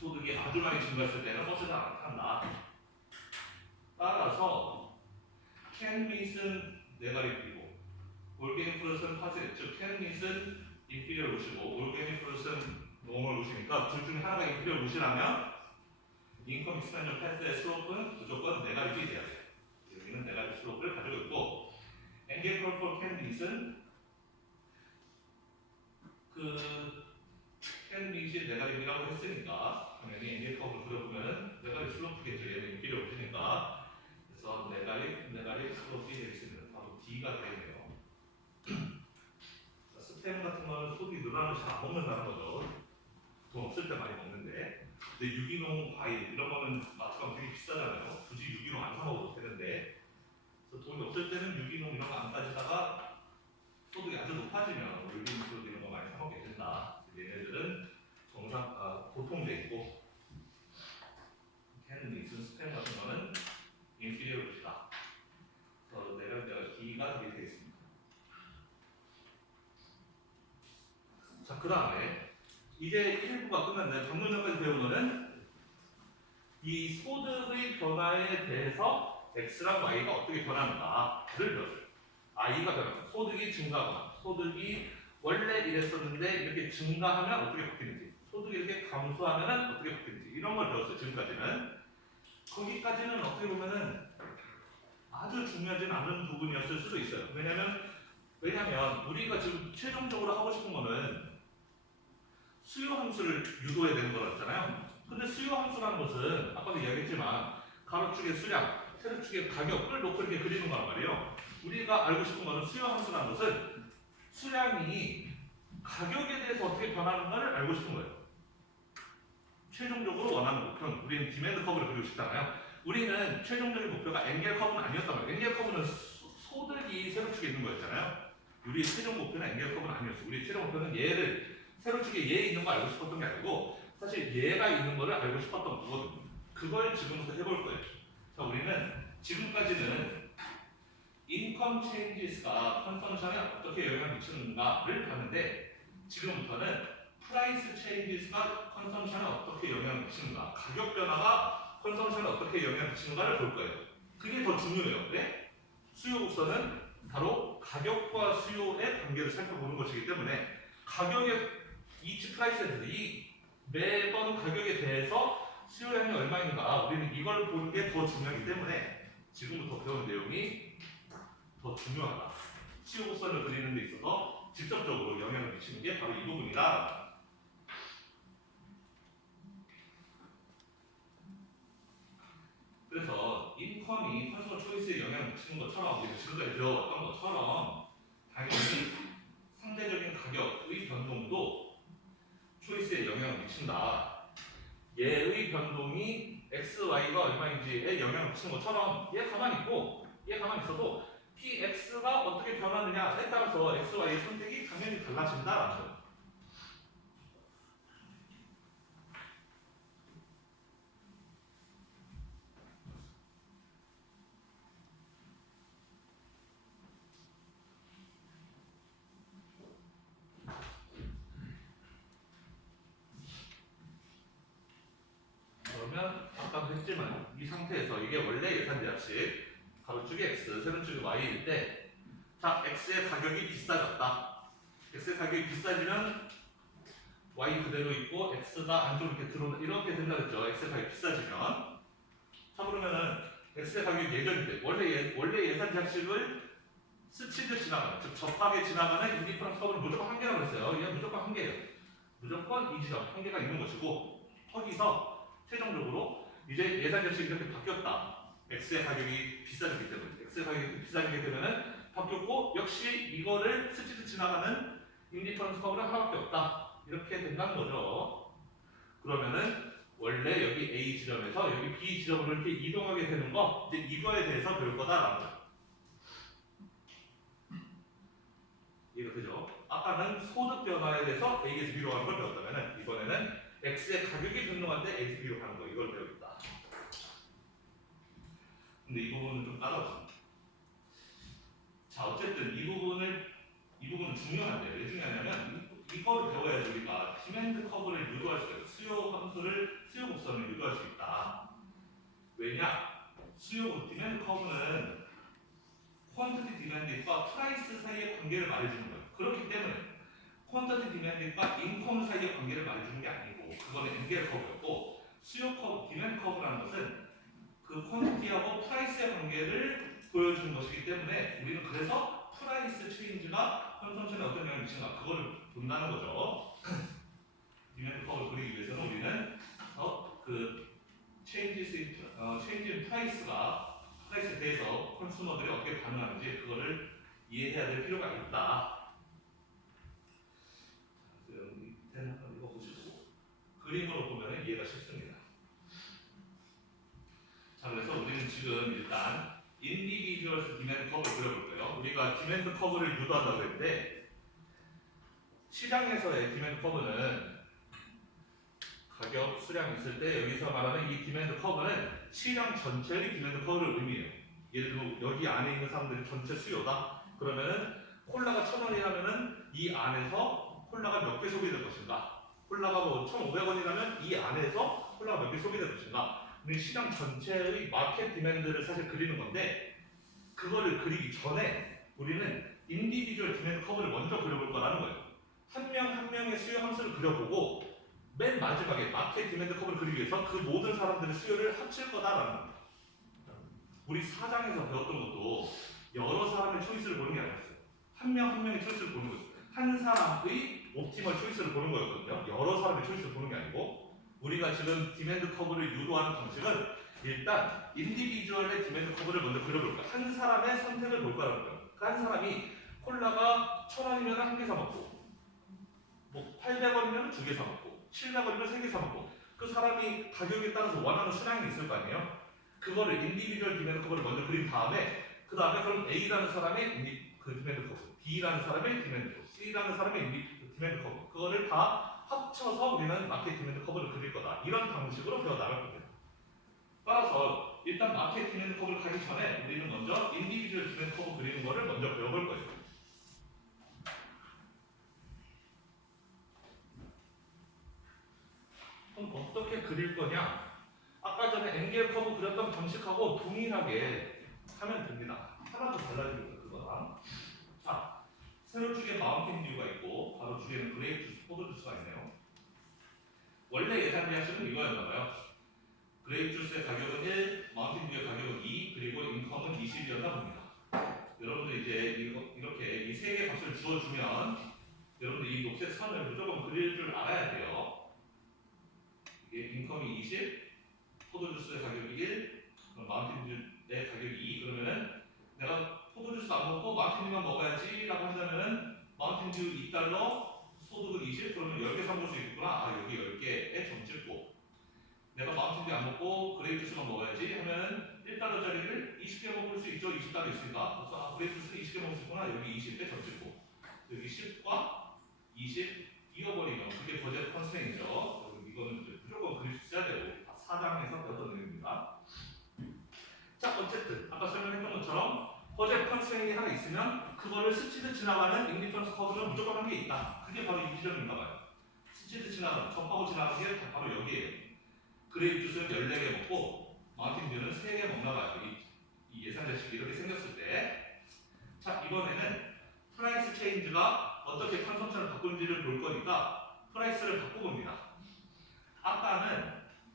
소득이 아주 많이 증가했을 때는 버스를 안 탄다. 따라서 can means은 네가티브이고 올게닉 플러스는 파슬, 즉 can means은 인피리어 굿이고 올게닉 플러스는 노멀 굿이니까 둘 중에 하나가 인피리어 굿이라면 인컴 익스펜전 패스의 슬로프는 무조건 네가티브이 돼야 돼요. 여기는 네가티브 슬로프를 가지고 있고 앵겔 컬퍼 can means은 그 can means이 네가티브라고 했으니까 당연히 앵겔 컬퍼를 그려보면 네가티브 슬로프겠죠. 얘는 인피리어 굿이니까 그래서 네가티브 슬로프가 되겠습니다. 바로 D가 되겠네요. 스팸 같은 거는 소득이 늘어나면 잘 안 먹는다는 거죠. 돈 없을 때 많이 먹는데. 근데 유기농 과일 이런 거는 마트 가면 되게 비싸잖아요. 굳이 유기농 안 사 먹어도 되는데. 그래서 돈이 없을 때는 유기농 이런 거 안 따지다가 소득이 아주 높아지면 유기농 소득 이런 거 많이 사 먹게 된다. 얘네들은 보통돼 있고 캔 믹스 스팸 같은 거는 인피리어 굿이다. 그래서 내가 D가 되게 되겠습니다. 자, 그 다음에 이제 1부가 끝났는데 방금 전까지 배운 거는 이 소득의 변화에 대해서 X랑 Y가 어떻게 변하는가를 배웠어요. I가 변하는 소득이 증가하거나 소득이 원래 이랬었는데 이렇게 증가하면 어떻게 바뀌는지 소득이 이렇게 감소하면 어떻게 바뀌는지 이런 걸 배웠어요. 지금까지는. 거기까지는 어떻게 보면은 아주 중요하지 않은 부분이었을 수도 있어요. 왜냐면 우리가 지금 최종적으로 하고 싶은 거는 수요 함수를 유도해야 되는 거였잖아요. 근데 수요 함수라는 것은 아까도 이야기했지만 가로축의 수량, 세로축의 가격을 놓고 이렇게 그리는 거란 말이에요. 우리가 알고 싶은 거는 수요 함수라는 것은 수량이 가격에 대해서 어떻게 변하는가를 알고 싶은 거예요. 최종적으로 원하는 목표는 우리는 디맨드 커브를 그리고 싶잖아요. 우리는 최종적인 목표가 앵겔 커브는 아니었단 말이에요. 앵겔 커브는 소득이 세로축에 있는 거였잖아요. 우리의 최종 목표는 앵겔 커브는 아니었어. 우리의 최종 목표는 얘를 세로축에 얘 있는 거 알고 싶었던 게 아니고 사실 얘가 있는 거를 알고 싶었던 거거든요. 그걸 지금부터 해볼 거예요. 자, 우리는 지금까지는 인컴 체인지스가 컨섬션에 어떻게 영향을 미치는가를 봤는데 지금부터는 프라이스 체인지스가 컨섬션에 어떻게 영향을 미치는가, 가격 변화가 컨섬션에 어떻게 어떻게 영향을 미치는가를 볼 거예요. 그게 더 중요해요. 왜? 수요 곡선은 바로 가격과 수요의 관계를 살펴보는 것이기 때문에 가격의 each price, 이 매번 가격에 대해서 수요량이 얼마인가 우리는 이걸 보는 게 더 중요하기 때문에 지금부터 배우는 내용이 더 중요하다. 수요 곡선을 그리는 데 있어서 직접적으로 영향을 미치는 게 바로 이 부분이다. 그래서 인컴이 컨슈머 초이스에 영향을 미치는 것처럼 우리가 지금까지 배워왔던 것처럼 당연히 상대적인 가격의 변동도 초이스에 영향을 미친다. 얘의 변동이 x, y가 얼마인지에 영향을 미치는 것처럼 얘 가만히 있고 얘 가만히 있어도 px가 어떻게 변하느냐에 따라서 x, y의 선택이 당연히 달라진다라는 거예요. 그러면 아까도 했지만 이 상태에서 이게 원래 예산 제약식 가로축이 x, 세로축이 y일 때 자, x의 가격이 비싸졌다. x의 가격이 비싸지면 y 그대로 있고 x가 안쪽으로 이렇게 들어온다. 이렇게 된다 그랬죠. x의 가격이 비싸지면. 자, 그러면은 x의 가격이 예전인데 원래 예산 제약식을 스치듯 지나가는, 즉 접하게 지나가는 인디퍼런스 커브는 무조건 한 개라고 했어요. 얘는 무조건 한 개예요. 무조건 이 지점 한 개가 있는 것이고 거기서 최종적으로 이제 예산 제약식이 이렇게 바뀌었다. x의 가격이 비싸졌기 때문에 x의 가격이 비싸지게 되면은 바뀌었고 역시 이거를 스치듯 지나가는 인디퍼런스 커브는 하나밖에 없다. 이렇게 된다는 거죠. 그러면은 원래 여기 A 지점에서 여기 B 지점으로 이렇게 이동하게 되는 거 이제 이거에 대해서 배울 거다라는 거예요. 이해가 되죠? 아까는 소득 변화에 대해서 A에서 B로 가는 걸 배웠다면은 이번에는 X의 가격이 변동할 때 A에서 B로 가는 거 이걸 배우겠다. 근데 이 부분은 좀 까다롭습니다. 자, 어쨌든 이 부분은 중요한데요. 왜 중요하냐면 이거를 배워야지 우리가 디맨드 커브를 유도할 수 있어요. 수요 곡선을 유도할 수 있다. 왜냐? 디맨드 커브는 퀀티티 디맨드과 프라이스 사이의 관계를 말해주는 거예요. 그렇기 때문에 퀀티티 디맨드과 인컴 사이의 관계를 말해주는 게 아니고 그거는 엔겔 커브였고 수요 커브, 디맨드 커브라는 것은 그 퀀티티하고 프라이스의 관계를 보여주는 것이기 때문에 우리는 그래서 프라이스 체인지가 컨섬션에 어떤 영향을 미치는가 그거를 본다는 거죠. 디맨드 커브를 그리기 위해서는 우리는 그 체인지 인 프라이스에 대해서 컨슈머들이 어떻게 반응하는지 그거를 이해해야 될 필요가 있다. 밑에는 한번 읽어보시고 그림으로 보면 이해가 쉽습니다. 자, 그래서 우리는 지금 일단 인디비주얼스 디맨드 커브를 그려볼 거예요. 우리가 디맨드 커브를 유도한다고 했는데 시장에서의 디맨드 커브는 가격, 수량 있을 때 여기서 말하는 이 디맨드 커브는 시장 전체의 디맨드 커브를 의미해요. 예를 들면 여기 안에 있는 사람들이 전체 수요다. 그러면은 콜라가 1,000원이라면은 이 안에서 콜라가 몇 개 소비될 것인가? 콜라가 뭐 1,500원이라면 이 안에서 콜라가 몇 개 소비될 것인가? 근데 시장 전체의 마켓 디맨드를 사실 그리는 건데 그거를 그리기 전에 우리는 인디비주얼 디맨드 커브를 먼저 그려볼 거라는 거예요. 한 명 한 명의 수요 함수를 그려보고 맨 마지막에 마켓 디맨드 커브를 그리기 위해서 그 모든 사람들의 수요를 합칠 거다라는 겁니다. 우리 사장에서 배웠던 것도 여러 사람의 초이스를 보는 게 아니었어요. 한 명 한 명의 초이스를 보는 거예요. 한 사람의 옵티멀 초이스를 보는 거였거든요. 여러 사람의 초이스를 보는 게 아니고 우리가 지금 디맨드 커브를 유도하는 방식은 일단 인디비주얼의 디맨드 커브를 먼저 그려볼 거예요. 한 사람의 선택을 볼 거라는 거예요. 그 한 사람이 콜라가 1,000원이면 한 개 사 먹고 뭐 800원이면 두 개 사 먹고 700원이면 세 개 사 먹고 그 사람이 가격에 따라서 원하는 수량이 있을 거 아니에요? 그거를 인디비주얼 디맨드 커브를 먼저 그린 다음에 그 다음에 그럼 A라는 사람의 그 디맨드 커브, B라는 사람의 디맨드 커브, C라는 사람의 디맨드 커브 그거를 다 합쳐서 우리는 마켓 디맨드 커브를 그릴 거다. 이런 방식으로 배워 나갈 겁니다. 따라서 일단 마켓 디맨드 커브를 가기 전에 우리는 먼저 인디비주얼 디맨드 커브 그리는 거를 먼저 배워볼 거예요. 그럼 어떻게 그릴 거냐? 아까 전에 엔겔 커브 그렸던 방식하고 동일하게 하면 됩니다. 하나도 달라지니까 그거랑. 자, 세로축에 마운틴 듀가 있고 가로축에는 그레이프 주스, 포도 주스가 있네요. 원래 예상 계약식은 이거였나봐요. 그레이프 주스의 가격은 1, 마운틴 듀의 가격은 2, 그리고 인컴은 20이었나 봅니다. 여러분들 이제 이렇게 이 세 개 값을 주어주면 여러분들 이 녹색 선을 무조건 그릴 줄 알아야 돼요. 이게 인컴이 20, 포도주스의 가격이 1, 그럼 마운틴듀의 가격이 2. 그러면은 내가 포도주스 안 먹고 마운틴듀만 먹어야지 라고 한다면은 마운틴듀 2달러, 소득은 20, 그러면 10개 사 먹을 수 있구나. 아, 여기 10개에 점 찍고. 내가 마운틴듀 안 먹고 그레이프 주스만 먹어야지 하면은 1달러짜리를 20개 먹을 수 있죠. 20달러 있으니까. 그래서 아, 그레이프 주스는 20개 먹을 수 있구나. 여기 20에 점 찍고. 여기 10과 20 이어버리면 그게 버젯 컨스트레인이죠. 이거는 이제 무조건 그릴 수 있어야 되고 4장에서 배웠던 내용입니다. 자, 어쨌든 아까 설명했던 것처럼 버젯 컨스트레인이 하나 있으면 그거를 스치듯 지나가는 인디퍼런스 커브는 무조건 한 개 있다. 그게 바로 이 지점인가 봐요. 스치듯 지나가는, 접하고 지나가는 게 바로 여기에요. 그레이프 주스는 14개 먹고 마운틴 듀는 3개 먹나 봐요. 이 예상 자식이 이렇게 생겼을 때. 자, 이번에는 프라이스 체인지가 어떻게 컨섬션을 바꾸는지를 볼 거니까 프라이스를 바꿔봅니다. 아까는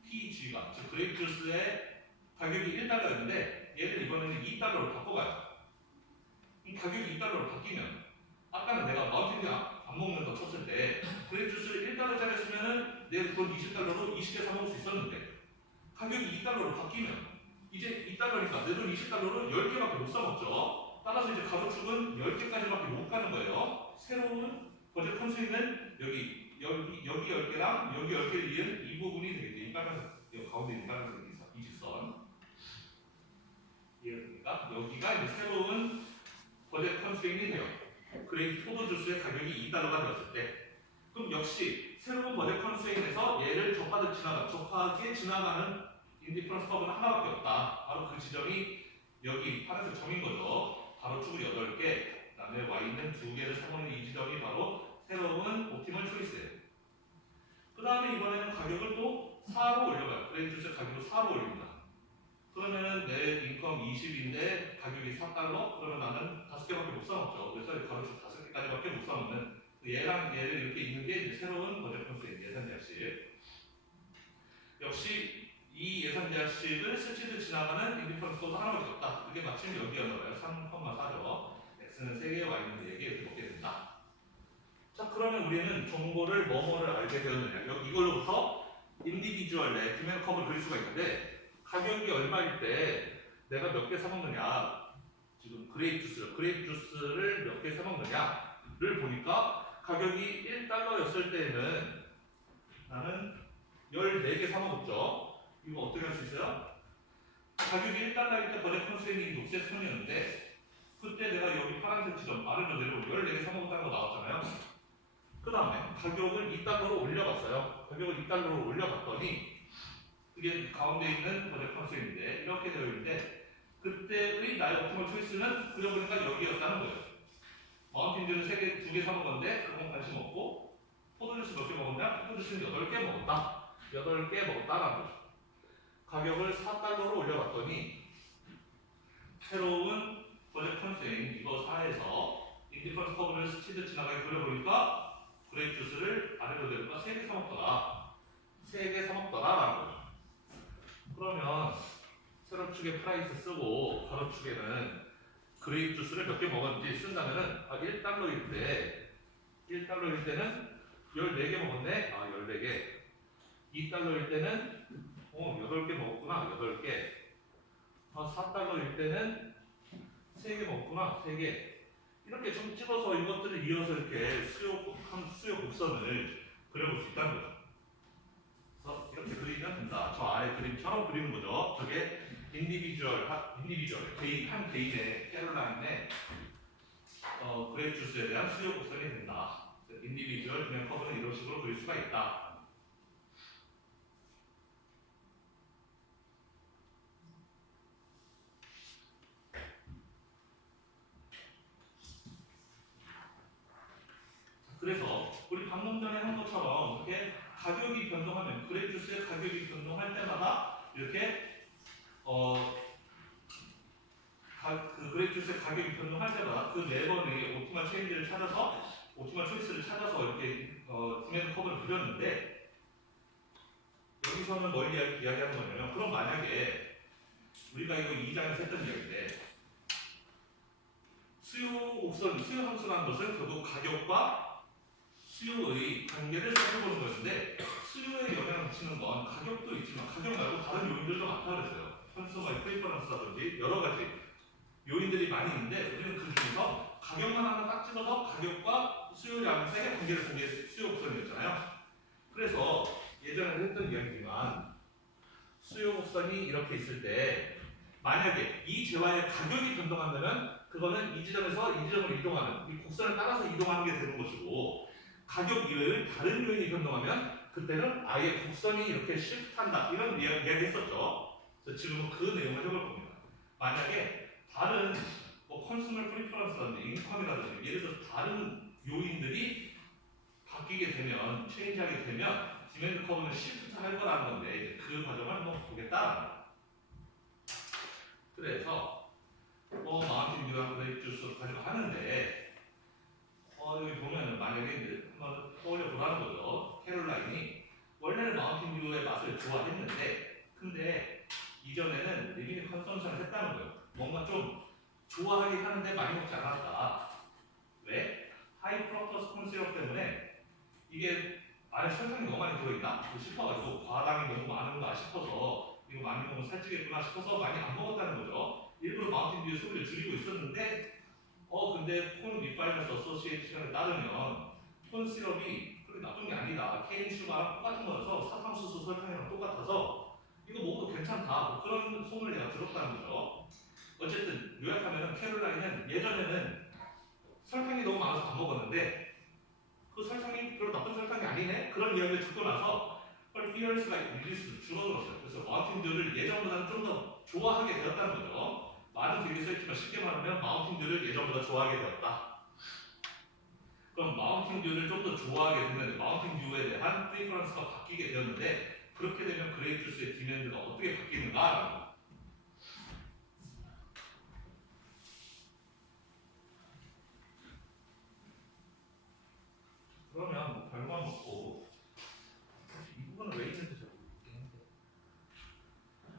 PG가, 즉 그레이프 주스의 가격이 1달러였는데 얘를 이번에는 2달러로 바꿔봐요. 가격이 2달러로 바뀌면 아까는 내가 마운틴 듀 안 먹는다 쳤을 때 그레이프 주스를 1달러짜리 쓰면은 내 돈 20달러로 20개 사 먹을 수 있었는데 가격이 2달러로 바뀌면 이제 2달러니까 내 돈 20달러로 10개밖에 못 사 먹죠. 따라서 이제 가로축은 10개까지밖에 못 가는 거예요. 새로운 버젯 컨스트레인트는 여기 10개랑 여기 10개를 이은 이 부분이 되겠죠. 이 빨간색, 여기 가운데 있는 빨간색 이 직선. 이해됩니까? 여기가 이제 새로운 버젯 컨스트레인트이 돼요. 그레이프 포도 주스의 가격이 2달러가 되었을 때. 그럼 역시 새로운 버젯 컨스트레인트에서 얘를 접하게 지나가는 인디퍼런스 커브는 하나밖에 없다. 바로 그 지점이 여기 파란색 점인 거죠. 가로축을 8개, 그다음에 y는 2개를 사먹는 이 지점이 바로 새로운 옵티멀 초이스예요. 그 다음에 이번에는 가격을 또 4로 올려봐요. 그레이프 주스의 가격을 4로 올립니다. 그러면은 내 인컴 20인데 가격이 4달러? 그러면 나는 5개밖에 못 사먹죠. 그래서 가로축 5개까지밖에 못 사먹는 얘랑 얘를 이렇게 있는 게 이제 새로운 버젯 컨스트레인트 예산 제약식. 역시 이 예산 제약식을 스치듯 지나가는 인디퍼런스 커브 하나밖에 없다. 그게 마침 여기였나봐요. 3,4죠. x는 3개, y는 4개 이렇게 먹게 된다. 자, 그러면 우리는 정보를 뭐뭐를 알게 되었느냐. 여기 이걸로부터 인디비주얼 내 디맨드 커브를 그릴 수가 있는데 가격이 얼마일 때 내가 몇 개 사먹느냐. 지금 그레이프 주스를 몇 개 사먹느냐를 보니까 가격이 1달러였을 때에는 나는 14개 사먹었죠. 이거 어떻게 할 수 있어요? 가격이 1달러일 때 버젯 컨스트레인트이 녹색 선이었는데 그때 내가 여기 파란색 지점 아래로 내려오고 14개 사먹었다는 거 나왔잖아요. 그 다음에 가격을 2달러로 올려봤어요. 가격을 2달러로 올려봤더니 그게 가운데 있는 버젯 컨스트레인트인데 이렇게 되어 있는데 그때의 나의 옵티멀 초이스는 그려보니까 여기였다는 거예요. 마운틴 듀는 2개 사 먹었는데 그건 관심 없고 포도주스 몇 개 먹었냐? 포도주스는 8개 먹었다. 8개 먹었다라는 거죠. 가격을 4달러로 올려봤더니 새로운 버젯 컨스트레인트 이거 4에서 인디퍼런스 커브를 스치듯 지나가게 그려보니까 그레이프 주스를 아래로 내려가 3개 사 먹더라. 3개 사 먹더라라는 거죠. 그러면 세로축에 프라이스 쓰고 가로축에는 그레이프 주스를 몇 개 먹었는지 쓴다면은 1달러일 때는 14개 먹었네. 14개. 2달러일 때는 8개 먹었구나. 8개. 4달러일 때는 3개 먹었구나. 3개. 이렇게 좀 찍어서 이것들을 이어서 이렇게 수요 곡선을 그려볼 수 있다는 거죠. 그래서 이렇게 그리면 된다. 저 아래 그림처럼 그리는 거죠. 저게 인디비주얼 한 개인의 캐롤라인의 그레이프 주스에 대한 수요 곡선이 된다. 인디비주얼 그냥 커브는 이런 식으로 그릴 수가 있다. 그래서 우리 방금 전에 한 것처럼 이렇게 가격이 변동하면 그레이프 주스의 가격이 변동할 때마다 이렇게 그 그레이트스의 가격이 변동할 때마다 그 네 번의 옵티멀 체인지를 찾아서 옵티멀 초이스를 찾아서 이렇게 디맨드 커브를 그렸는데 여기서는 뭘 이야기하는 거냐면 그럼 만약에 우리가 이거 2장에서 했던 이야기인데 수요 함수라는 것은 결국 가격과 수요의 관계를 살펴보는 거였는데 수요에 영향을 미치는 건 가격도 있지만 가격 말고 다른 요인들도 많다고 그랬어요. 현수막 프리퍼런스라든지 여러 가지 요인들이 많이 있는데 우리는 그 중에서 가격만 하나 딱 찍어서 가격과 수요량의 관계를 본 게 수요 곡선이었잖아요. 그래서 예전에 했던 이야기지만 수요 곡선이 이렇게 있을 때 만약에 이 재화의 가격이 변동한다면 그거는 이 지점에서 이 지점으로 이동하는 이 곡선을 따라서 이동하는 게 되는 것이고 가격 이외의 다른 요인이 변동하면 그때는 아예 곡선이 이렇게 시프트한다 이런 이야기 했었죠. 그래서 지금은 그 내용을 해볼 겁니다. 만약에 다른 컨슈머 프리퍼런스라든지 인컴이라든지 예를 들어서 다른 요인들이 바뀌게 되면 체인지하게 되면 디맨드 커브는 시프트 할 거라는 건데 이제 그 과정을 한번 보겠다라는 거예요. 그래서 마운틴 뷰랑 그레이트스를 가지고 하는데 여기 보면은 만약에 이제 한번 떠올려 보라는 거죠. 캐롤라인이 원래는 마운틴 뷰의 맛을 좋아했는데 근데 이전에는 리미트 컨섬션을 했다는 거예요. 뭔가 좀 좋아하긴 하는데 많이 먹지 않았다. 왜? 하이 프럭토스 콘 시럽 때문에 이게 안에 설탕이 너무 많이 들어있나? 싶어가지고 과당이 너무 많은가 싶어서 이거 많이 먹으면 살찌겠구나 싶어서 많이 안 먹었다는 거죠. 일부러 마운틴 뷰의 소비를 줄이고 있었는데 근데 콘 리파이너스 어소시에이션에 따르면 콘 시럽이 그렇게 나쁜 게 아니다. 케인 슈가랑 똑같은 거라서 사탕수수 설탕이랑 똑같아서 이거 먹어도 괜찮다. 뭐 그런 소문을 내가 들었다는 거죠. 어쨌든 요약하면은 캐롤라인은 예전에는 설탕이 너무 많아서 안 먹었는데 그 설탕이 별로 나쁜 설탕이 아니네? 그런 이야기를 듣고 나서 피어스가 릴리스 줄어들었어요. 그래서 마운틴 듀를 예전보다는 좀 더 좋아하게 되었다는 거죠. 말은 되게 써있지만 쉽게 말하면 마운틴 듀를 예전보다 좋아하게 되었다. 그럼 마운틴 듀를 좀 더 좋아하게 됐는데 마운틴 듀에 대한 프리퍼런스가 바뀌게 되었는데 그렇게 되면 그레이프 주스의 디맨드가 어떻게 바뀌는가라는 거예요. 그러면 뭐 결과 놓고 이 부분은 왜 있는지 잘 모르겠는데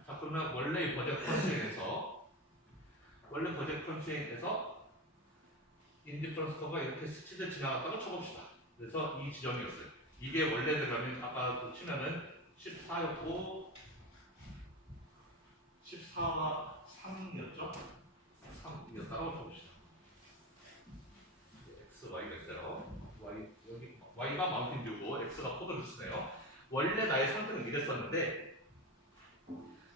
자 그러면 원래 버젯 컨스트레인에서 인디퍼런스 커브가 이렇게 스치듯 지나갔다고 쳐봅시다. 그래서 이 지점이었어요. 이게 원래대로면 아까 치면은 14였고 14가 3이었죠? 3이었다고 쳐봅시다. x, y가 있어요. 여기 y가 마운틴 듀고 x가 포드 주스네요. 원래 나의 상태는 이랬었는데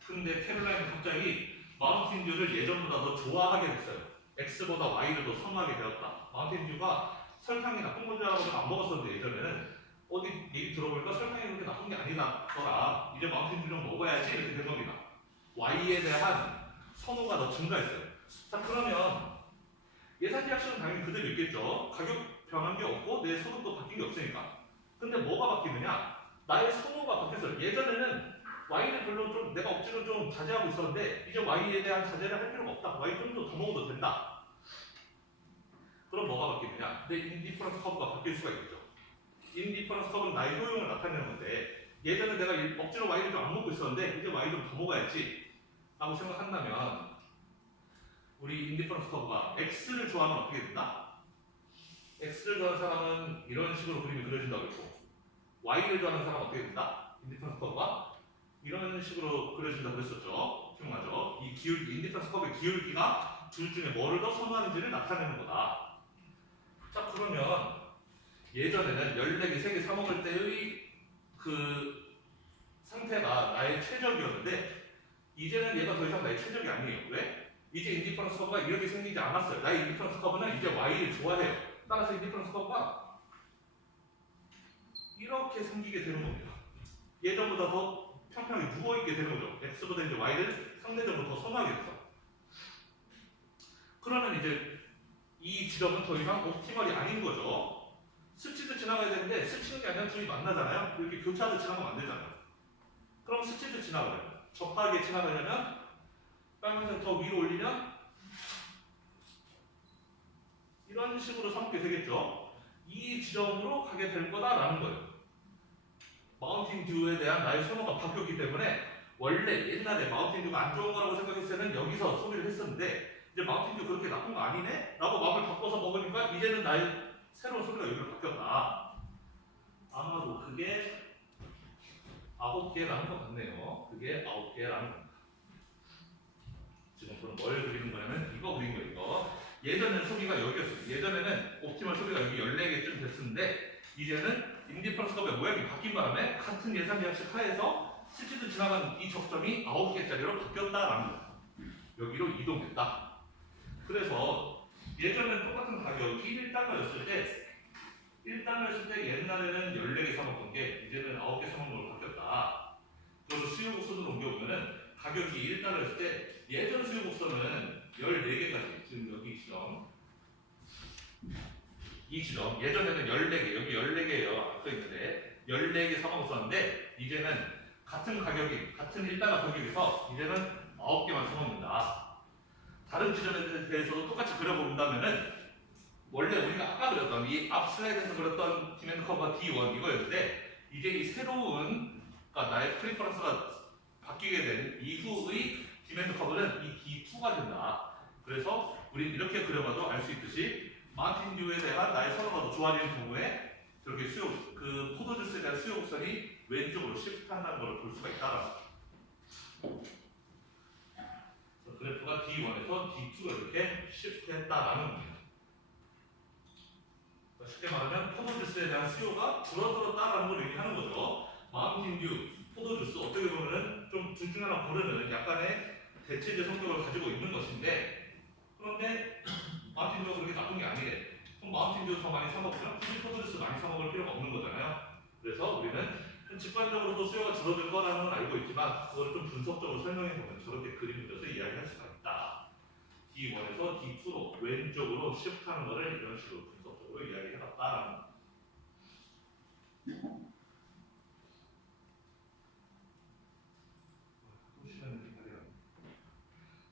근데 캐롤라인은 갑자기 마운틴 듀를 예전보다 더 좋아하게 됐어요. x보다 y를 더 선호하게 되었다. 마운틴 듀가 설탕이 나쁜 건 줄 알고 안 먹었었는데 예전에는 어디 얘기 들어보니까 설탕이 그렇게 나쁜 게 아니더라. 이제 마운틴 듀 좀 먹어야지 이렇게 된 겁니다. y에 대한 선호가 더 증가했어요. 자 그러면 예산 계약식은 당연히 그대로 있겠죠. 가격 변한 게 없고 내 소득도 바뀐 게 없으니까. 근데 뭐가 바뀌느냐? 나의 선호가 바뀌었어요. 예전에는 Y를 별로 좀 내가 억지로 좀 자제하고 있었는데 이제 Y에 대한 자제를 할 필요가 없다. Y 좀 더 먹어도 된다. 그럼 뭐가 바뀌느냐? 내 인디퍼런스 커브가 바뀔 수가 있겠죠. 인디퍼런스 커브는 나의 효용을 나타내는 건데 예전에 내가 억지로 Y를 좀 안 먹고 있었는데 이제 Y 좀 더 먹어야지 라고 생각한다면 우리 인디퍼런스 커브가 X를 좋아하면 어떻게 된다? X를 좋아하는 사람은 이런 식으로 그림이 그려진다고 했고 Y를 좋아하는 사람은 어떻게 된다? 인디퍼런스 커브가 이런 식으로 그려진다고 했었죠. 기억나죠? 이 인디퍼런스 커브의 기울기가 둘 중에 뭐를 더 선호하는지를 나타내는 거다. 자 그러면 예전에는 14개, 3개 사 먹을 때의 그 상태가 나의 최적이었는데 이제는 얘가 더 이상 나의 최적이 아니에요. 왜? 이제 인디퍼런스 커브가 이렇게 생기지 않았어요. 나의 인디퍼런스 커브는 이제 Y를 좋아해요. 따라서 인디퍼런스 커브가 이렇게 생기게 되는 겁니다. 예전보다 더 평평하게 누워있게 되는 거죠. X보다 이제 Y를 상대적으로 더 선호하게 돼서. 그러면 이제 이 지점은 더 이상 옵티멀이 아닌 거죠. 스치듯 지나가야 되는데 스치는 게 아니라 둘이 만나잖아요. 이렇게 교차하듯 지나가면 안 되잖아요. 그럼 스치듯 지나가려면 접하게 지나가려면 빨간색 더 위로 올리면 이런 식으로 삼게 되겠죠. 이 지점으로 가게 될 거다라는 거예요. 마운틴 듀에 대한 나의 선호가 바뀌었기 때문에 원래 옛날에 마운틴 듀가 안 좋은 거라고 생각했을 때는 여기서 소비를 했었는데 이제 마운틴 듀 그렇게 나쁜 거 아니네? 라고 마음을 바꿔서 먹으니까 이제는 나의 새로운 소비가 여기로 바뀌었다. 아마도 그게 9개라는 것 같네요. 그게 9개라는 겁니다. 지금 그럼 뭘 그리는 거냐면 이거 그린 거예요. 이거. 예전에는 소비가 여기였어요. 예전에는 옵티멀 소비가 여기 14개쯤 됐었는데 이제는 인디퍼런스 컵의 모양이 바뀐 바람에 같은 예산 계약식 하에서 실제로 지나간 이 접점이 9개짜리로 바뀌었다라는 거예요. 여기로 이동했다. 그래서 예전에는 똑같은 가격이 1달러였을 때 1달러였을 때 옛날에는 14개 사먹던 게 이제는 9개 사먹는 걸로 바뀌었다. 그리고 수요 곡선으로 옮겨보면은 가격이 1달러였을 때 예전 수요 곡선은 14개까지 지금 여기 지점 이 지점 예전에는 14개 여기 14개예요. 앞서 있는데 14개 사먹었었는데 이제는 같은 가격이 같은 1달러 가격에서 이제는 9개만 사먹는다. 다른 지점에 대해서도 똑같이 그려본다면은 원래 우리가 아까 그렸던 이 앞 슬라이드에서 그렸던 디맨드 커브가 D1 이거였는데 이제 이 새로운 그러니까 나의 프리퍼런스가 바뀌게 된 이후의 디맨드 커브는 이 D2가 된다. 그래서 우린 이렇게 그려봐도 알 수 있듯이 마틴 듀에 대한 나의 선호가 더 좋아지는 경우에 저렇게 수요 그 포도주스에 대한 수요 곡선이 왼쪽으로 시프트한다는 걸 볼 수가 있다. 그래프가 D1에서 D2로 이렇게 시프트했다라는 겁니다. 쉽게 말하면 포도주스에 대한 수요가 줄어들었다라는 걸 얘기하는 거죠. 마운틴 듀, 포도주스 어떻게 보면은 좀 둘 중에 하나 고르는 약간의 대체제 성격을 가지고 있는 것인데 그런데 마운틴 듀가 그렇게 나쁜 게 아니래. 그럼 마운틴 듀 더 많이 사 먹으면 굳이 포도주스 많이 사 먹을 필요가 없는 거잖아요. 그래서 우리는 직관적으로도 수요가 줄어들 거라는 건 알고 있지만 그걸 좀 분석적으로 설명해 보면 저렇게 그림을 그려서 이야기할 수가 있다. D1에서 D2로 왼쪽으로 시프트하는 거를 이런 식으로 분석적으로 이야기해봤다라는 거.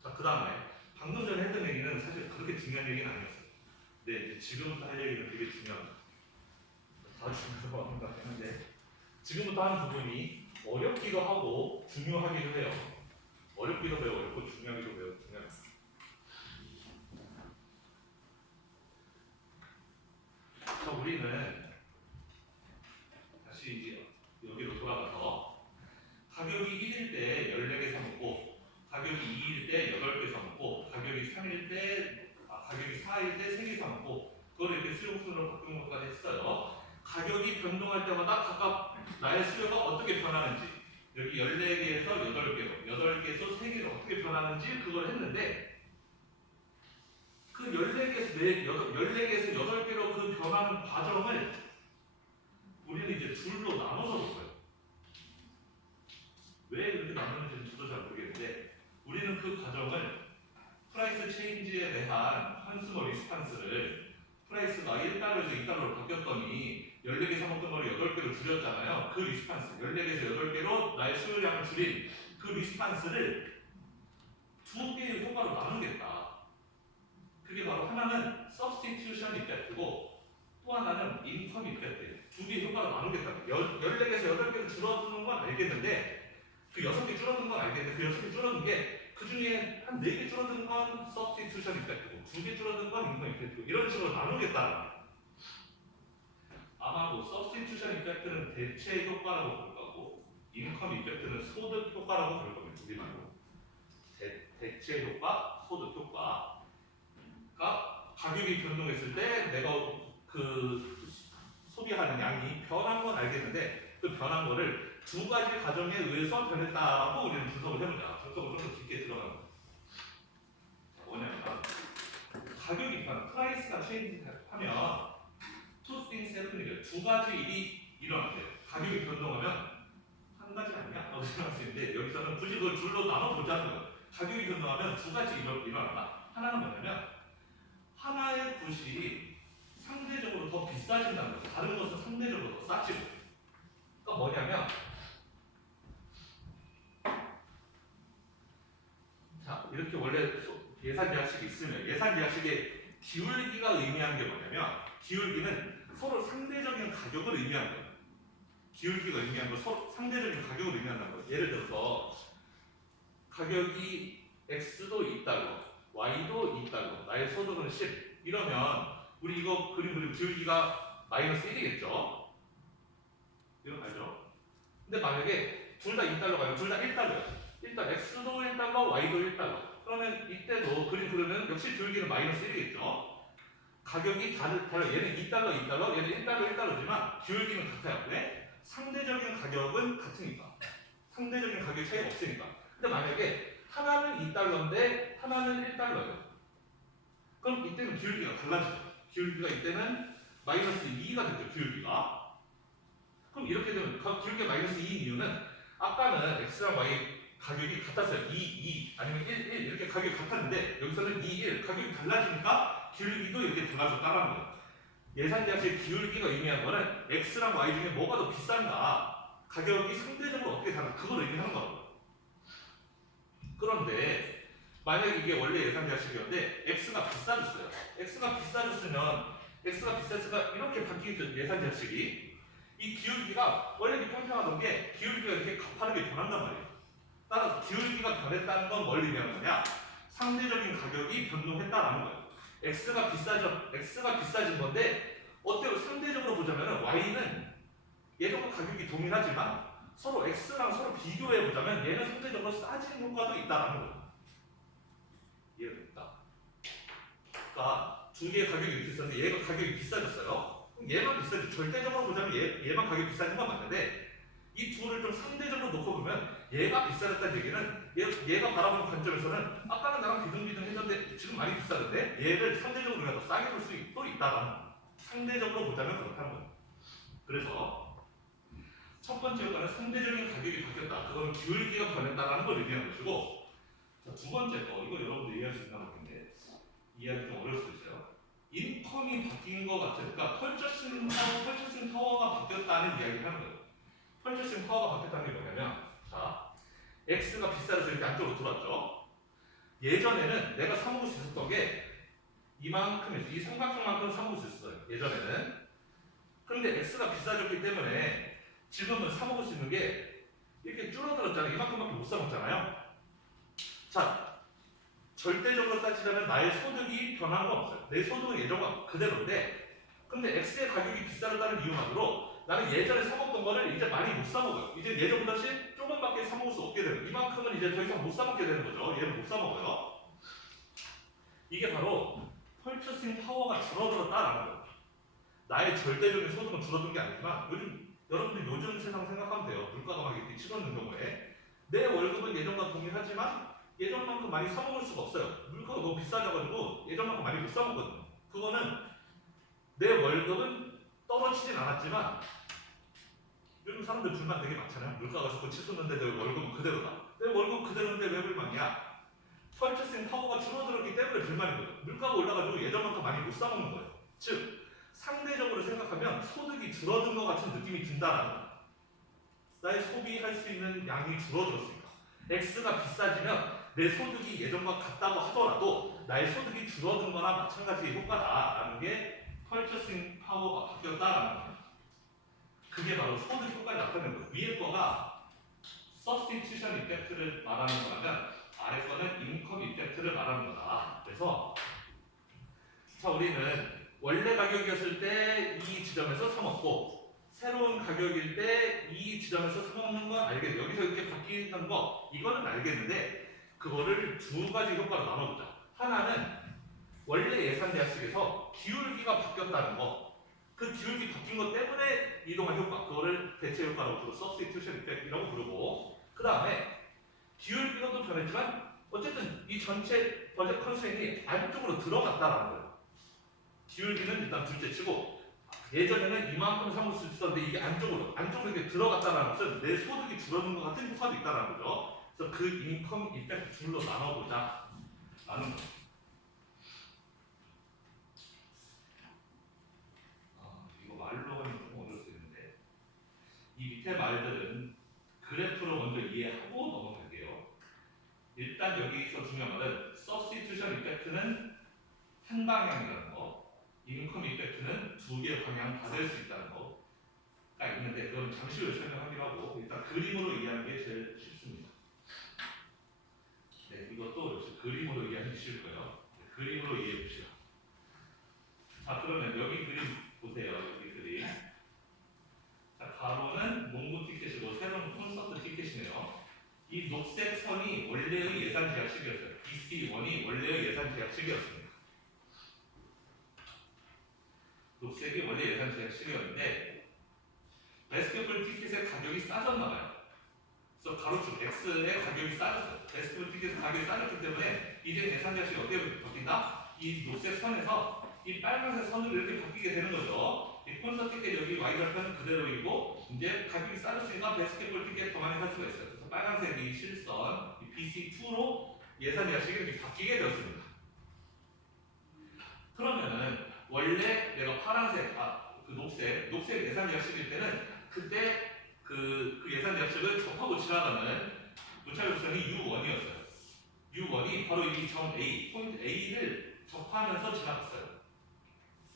자, 그 다음에 방금 전에 했던 얘기는 사실 그렇게 중요한 얘기는 아니었어요. 근데 이제 지금부터 할 얘기는 되게 중요한 다 중요해서 하는 것 같긴 한데 지금부터 하는 부분이 어렵기도 하고 중요하기도 해요. 어렵기도 매우 어렵고 중요하기도 매우 중요합니다. 자, 우리는 다시 이제 여기로 돌아가서 가격이 1일 때 14개 사먹고 가격이 2일 때 8개 사먹고 가격이 3일 때 가격이 4일 때 3개 사먹고 그걸 이렇게 수요순으로 바꾸는 것까지 했어요. 가격이 변동할 때마다 각각 나의 수요가 어떻게 변하는지 여기 14개에서 8개로 8개에서 3개로 어떻게 변하는지 그걸 했는데 그 14개에서 8개로 그 변하는 과정을 우리는 이제 줄로 나눠서 볼 거예요. 왜 그렇게 나누는지는 저도 잘 모르겠는데 우리는 그 과정을 프라이스 체인지에 대한 환수머 리스판스를 프라이스가 1달러에서 2달러로 바뀌었더니 14개 사먹던 거를 8개로 줄였잖아요. 그 리스판스 14개에서 8개로 나의 수요량을 줄인 그 리스판스를 두 개의 효과로 나누겠다. 그게 바로 하나는 substitution effect고 또 하나는 income effect예요. 두 개의 효과로 나누겠다. 14개에서 8개로 줄어드는 건 알겠는데 그 6개 줄어든 건 알겠는데 그 6개 줄어든 게 그 중에 한 4개 줄어든 건 substitution effect고 2개 줄어든 건 income effect고 이런 식으로 나누겠다. 아마 뭐 substitution effect는 대체 효과라고 볼 거고 income effect는 소득 효과라고 볼 겁니다. 우리말로 대체 효과, 소득 효과. 가격이 변동했을 때 내가 그 소비하는 양이 변한 건 알겠는데 그 변한 거를 두 가지 가정에 의해서 변했다라고 우리는 분석을 해보자. 분석을 좀 더 깊게 들어가는 거예요. 뭐냐면 가격이 변, 프라이스가 체인지 하면 two things happen이래요. 두 가지 일이 일어난대요. 가격이 변동하면 한 가지 아니야? 라고 생각할 수 있는데 여기서는 굳이 그걸 줄로 나눠보자는 거예요. 가격이 변동하면 두 가지 일어난다. 하나는 뭐냐면 하나의 굿이 상대적으로 더 비싸진다는 거죠. 다른 것은 상대적으로 더 싸지고. 그러니까 뭐냐면 자 이렇게 원래 예산 계약식이 있으면 예산 계약식에 기울기가 의미하는 게 뭐냐면 기울기는 서로 상대적인 가격을 의미하는 거예요. 기울기가 의미하는 거 서로 상대적인 가격을 의미한다는 거예요. 예를 들어서 가격이 X도 2달러, Y도 2달러, 나의 소득은 10 이러면 우리 이거 그리고 기울기가 마이너스 1이겠죠? 이건 알죠? 근데 만약에 둘 다 2달러가 아니라 둘 다 1달러야. 일단 X도 1달러, Y도 1달러. 그러면 이때도 그림 그리면 역시 기울기는 마이너스 1이겠죠? 가격이 달라. 얘는 2달러, 2달러, 얘는 1달러, 1달러지만 기울기는 같아요. 왜? 상대적인 가격은 같으니까. 상대적인 가격 차이가 없으니까. 근데 만약에 하나는 2달러인데 하나는 1달러예요. 그럼 이때는 기울기가 달라지죠. 기울기가 이때는 마이너스 2가 됐죠. 기울기가. 그럼 이렇게 되면 기울기가 마이너스 2인 이유는 아까는 X랑 Y 가격이 같았어요. 2 아니면 1 이렇게 가격이 같았는데 여기서는 2, 1 가격이 달라지니까 기울기도 이렇게 달라졌다라는 거예요. 예산대학의 기울기가 의미하는 거는 X랑 Y 중에 뭐가 더 비싼가 가격이 상대적으로 어떻게 다른가 그걸 의미하는 거라고요. 그런데 만약에 이게 원래 예산대학식이었는데 X가 비싸졌어요. X가 비싸졌으면 X가 비쌌으니까 이렇게 바뀌겠죠. 예산대학식이 이 기울기가 원래 평평하던 게 기울기가 이렇게 가파르게 변한단 말이에요. 따라서 기울기가 변했다는 건 뭘 의미하는 거냐? 상대적인 가격이 변동했다라는 거예요. X가 비싸진 건데 어때요? 상대적으로 보자면 Y는 예전과 가격이 동일하지만 서로 X랑 서로 비교해 보자면 얘는 상대적으로 싸진 효과도 있다라는 거예요. 이해됩니까? 그러니까 두 개의 가격이 이렇게 있었는데 얘가 가격이 비싸졌어요. 그럼 얘만 비싸지. 절대적으로 보자면 얘만 가격이 비싸진 건 맞는데 이 둘을 좀 상대적으로 놓고 보면 얘가 비싸졌다는 얘기는 얘가 바라보는 관점에서는 아까는 나랑 비등비등 했는데 지금 많이 비싸던데 얘를 상대적으로 우리가 더 싸게 볼 수 또 있다라는 상대적으로 보자면 그렇다는 거예요. 그래서 첫 번째 효과는 상대적인 가격이 바뀌었다. 그거는 기울기가 변했다라는 걸 의미하는 것이고 자, 두 번째 거 이거 여러분들 이해할 수 있나 모르겠는데 이해하기 좀 어려울 수도 있어요. 인컴이 바뀐 것 같으니까 펄처싱 파워가 바뀌었다는 이야기를 하는 거예요. 펄처싱 파워가 바뀌었다는 게 뭐냐면 자 X가 비싸져서 이렇게 안쪽으로 들어왔죠. 예전에는 내가 사 먹을 수 있었던 게 이만큼에서 이 삼각형만큼 사 먹을 수 있었어요. 예전에는. 그런데 X가 비싸졌기 때문에 지금은 사 먹을 수 있는 게 이렇게 줄어들었잖아요. 이만큼밖에 못 사 먹잖아요. 자, 절대적으로 따지자면 나의 소득이 변한 건 없어요. 내 소득은 예전과 그대로인데 근데 X의 가격이 비싸졌다는 이유만으로 나는 예전에 사 먹던 거를 이제 많이 못 사 먹어요. 이제 예전보다 조금밖에 사 먹을 수 없게 되는 이만큼은 이제 더 이상 못 사 먹게 되는 거죠. 얘는 못 사 먹어요. 이게 바로 펄처싱 파워가 줄어들었다라는 거예요. 나의 절대적인 소득은 줄어든 게 아니지만 여러분들 요즘 세상 생각하면 돼요. 물가가 막 이렇게 치솟는 경우에 내 월급은 예전과 동일하지만 예전만큼 많이 사 먹을 수가 없어요. 물가가 너무 비싸져가지고 예전만큼 많이 못 사 먹거든요. 그거는 내 월급은 떨어지진 않았지만 요즘 사람들 불만 되게 많잖아요. 물가가 자꾸 치솟는데 내 월급은 그대로다. 내 월급 그대로인데 왜 불만이야? 펄처싱 파워가 줄어들었기 때문에 불만인 거예요. 물가가 올라가지고 예전만큼 많이 못 사 먹는 거예요. 즉 상대적으로 생각하면 소득이 줄어든 것 같은 느낌이 든다라는 거예요. 나의 소비할 수 있는 양이 줄어들었으니까. X가 비싸지면 내 소득이 예전과 같다고 하더라도 나의 소득이 줄어든 거나 마찬가지의 효과다라는 게 펄처싱 파워가 바뀌었다라는 거예요. 그게 바로 소득 효과를 나타내는 거예요. 위에 거가 substitution effect를 말하는 거라면 아래 거는 income effect를 말하는 거다. 그래서 자 우리는 원래 가격이었을 때 이 지점에서 사 먹고 새로운 가격일 때 이 지점에서 사 먹는 건 알겠는데 여기서 이렇게 바뀌는 거 이거는 알겠는데 그거를 두 가지 효과로 나눠보자. 하나는 원래 예산대학식에서 기울기가 바뀌었다는 거 그 기울기 바뀐 것 때문에 이동한 효과 그거를 대체 효과라고 부르고 substitution effect이라고 부르고 그 다음에 기울기가 또 변했지만 어쨌든 이 전체 버젯 컨스트레인이 안쪽으로 들어갔다라는 거예요. 기울기는 일단 둘째 치고 예전에는 이만큼 사 먹을 수 있었는데 이게 안쪽으로 이렇게 들어갔다는 것은 내 소득이 줄어든 것 같은 효과도 있다는 거죠. 그래서 그 인컴 이펙트 둘로 나눠보자 라는 거죠. 이거 말로 하면 좀 어려울 수 있는데 이 밑에 말들은 그래프로 먼저 이해하고 넘어갈게요. 일단 여기서 중요한 말은 substitution effect는 한 방향이라는 거, 인컴 이펙트는 두 개 방향 다 될 수 있다는 거가 있는데 그건 잠시 후에 설명하기로 하고 일단 그림으로 이해하는 게 제일 쉽습니다. 네, 이것도 역시 그림으로 이해하는 게 쉬울 거예요. 네, 그림으로 이해해 봅시다. 자, 그러면 여기 그림 보세요. 여기 그림. 자, 가로는 농구 티켓이고 세로는 콘서트 티켓이네요. 이 녹색 선이 원래의 예산 계약식이었어요. BC1이 원래의 예산 계약식이었습니다. 녹색이 원래 예산 계약식이었는데 바스켓볼 티켓의 가격이 싸졌나 봐요. 그래서 가로축 X의 가격이 싸졌어요. 바스켓볼 티켓의 가격이 싸졌기 때문에 이제 예산 계약식이 어떻게 바뀐다? 이 녹색 선에서 이 빨간색 선으로 이렇게 바뀌게 되는 거죠. 이 콘서트 티켓 여기 Y절편은 그대로이고 이제 가격이 싸졌으니까 바스켓볼 티켓 더 많이 살 수가 있어요. 그래서 빨간색 이 실선 이 BC2로 예산 계약식이 이렇게 바뀌게 되었습니다. 그러면은 원래 내가 파란색, 그 녹색 예산 계약식일 때는 그때 그 예산 계약식을 접하고 지나가는 무차별수량이 U1이었어요. U1이 바로 이 점 A, 포인트 A를 접하면서 지나갔어요.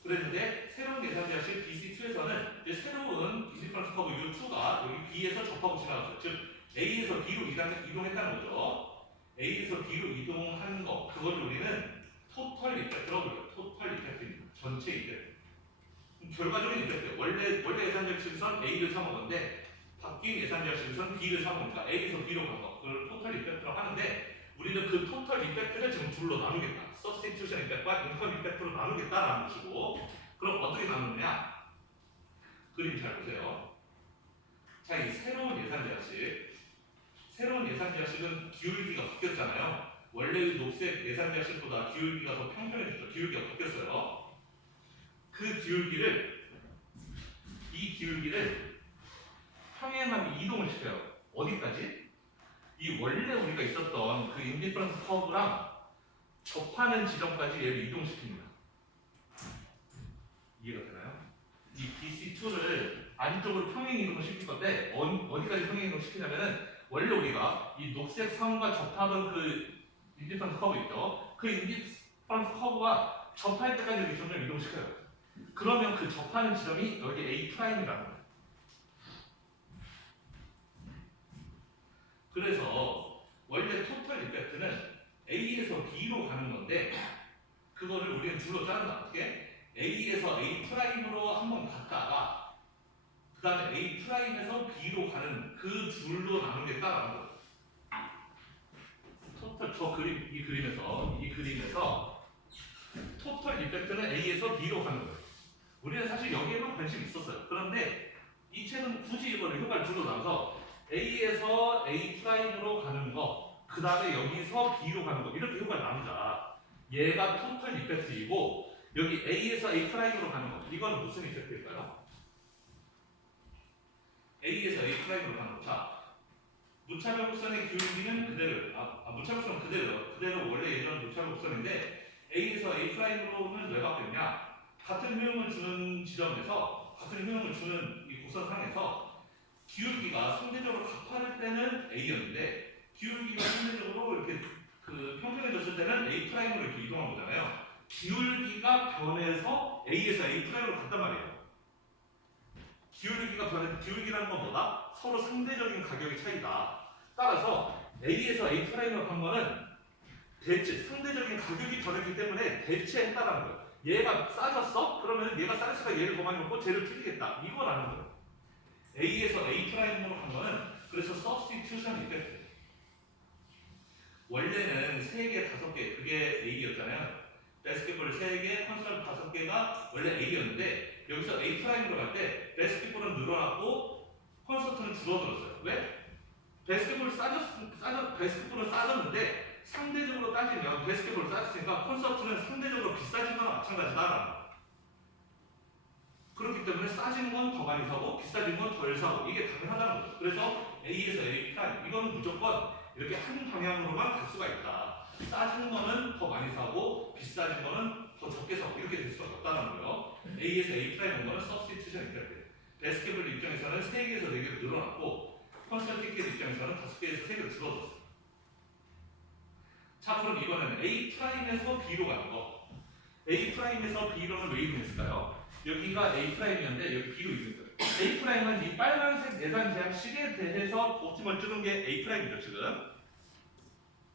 그랬는데 새로운 예산 계약식 BC2에서는 이제 새로운 인디퍼런스 커브 U2가 여기 B에서 접하고 지나갔어요. 즉 A에서 B로 이동했다는 거죠. A에서 B로 이동한 거, 그걸 우리는 토털 이펙트라고 불러요. 토털 이펙트입니다. 전체 이펙트. 결과적인 이펙트. 원래 예산 계약식에선 A를 사먹었는데 바뀐 예산 계약식에선 B를 사먹으니까 A에서 B로 간 거. 그걸 토털 이펙트라고 하는데 우리는 그 토털 이펙트를 지금 둘로 나누겠다. 서스티튜션 이펙트와 인컴 이펙트로 나누겠다라는 것이고, 그럼 어떻게 나누느냐? 그림 잘 보세요. 자, 이 새로운 예산 계약식은 기울기가 바뀌었잖아요. 원래의 녹색 예산 계약식보다 기울기가 더 평평해졌죠. 기울기가 바뀌었어요. 이 기울기를 평행하게 이동을 시켜요. 어디까지? 이 원래 우리가 있었던 그 인디퍼런스 커브랑 접하는 지점까지 얘를 이동시킵니다. 이해가 되나요? 이 BC2를 안쪽으로 평행 이동을 시킬 건데 어디까지 평행 이동 시키냐면은 원래 우리가 이 녹색 선과 접하던 그 인디퍼런스 커브 있죠? 그 인디퍼런스 커브와 접할 때까지 이렇게 점점 이동시켜요. 그러면 그 접하는 지점이 여기 A'이라는 거예요. 그래서 원래 토탈 이펙트는 A에서 B로 가는 건데 그거를 우리는 둘로 자른다. 어떻게? A에서 A'으로 한번 갔다가 그 다음에 A'에서 B로 가는 그 둘로 나누겠다라는 거예요. 토탈 이 그림에서 토탈 이펙트는 A에서 B로 가는 거예요. 우리는 사실 여기에만 관심이 있었어요. 그런데 이 책은 굳이 이거를 효과를 둘로 나눠서 A에서 A'으로 가는 거, 그 다음에 여기서 B로 가는 거 이렇게 효과를 나누자. 얘가 토탈 이펙트이고 여기 A에서 A'으로 가는 거, 이거는 무슨 이펙트일까요? A에서 A'으로 가는 거. 자, 무차별 곡선의 기울기는 그대로예요. 무차별곡선 그대로 원래 예전 무차별 곡선인데 A에서 A'로는 왜 바뀌었냐? 같은 효용을 주는 지점에서 같은 효용을 주는 이 곡선상에서 기울기가 상대적으로 가파를 때는 A였는데 기울기가 상대적으로 이렇게 그 평평해졌을 때는 A'로 이렇게 이동한 거잖아요. 기울기가 변해서 A에서 A'로 갔단 말이에요. 기울기라는 건 뭐다? 서로 상대적인 가격의 차이다. 따라서 A에서 A'로 간 거는 상대적인 가격이 변했기 때문에 대체했다라는 거예요. 얘가 싸졌어? 그러면 얘가 쌀수가 얘를 더 많이 먹고 쟤를 줄이겠다. 이거라는 거예요. A에서 A'로 간 거는 그래서 substitution 이펙트. 원래는 3개, 5개 그게 A였잖아요. 바스켓볼 3개, 콘서트 5개가 원래 A였는데 여기서 A'로 갈 때 바스켓볼은 늘어났고 콘서트는 줄어들었어요. 왜? 바스켓볼은 싸졌는데 상대적으로 따지면 바스켓볼을 싸졌으니까 콘서트는 상대적으로 비싸진 거나 마찬가지다라는 거예요. 그렇기 때문에 싸진 건 더 많이 사고 비싸진 건 덜 사고 이게 당연하다는 거죠. 그래서 A에서 A 프라임 이거는 무조건 이렇게 한 방향으로만 갈 수가 있다. 싸진 거는 더 많이 사고 비싸진 거는 더 적게 사고 이렇게 될 수가 없다는 거예요. A에서 A 프라임 온 거는 substitution 이펙트. 바스켓볼 입장에서는 3개에서 4개로 늘어났고 콘서트 티켓 입장에서는 5개에서 3개로 줄어들었어요. 자, 그럼 이거는 A 프라임에서 B로 가는 거. A'에서 B로는 왜 이동했을까요? 여기가 A'이었는데 여기 B로 이동했어요. A'은 이 빨간색 예산 제약식에 대해서 옵티멀 찍은 게 A'이죠 지금.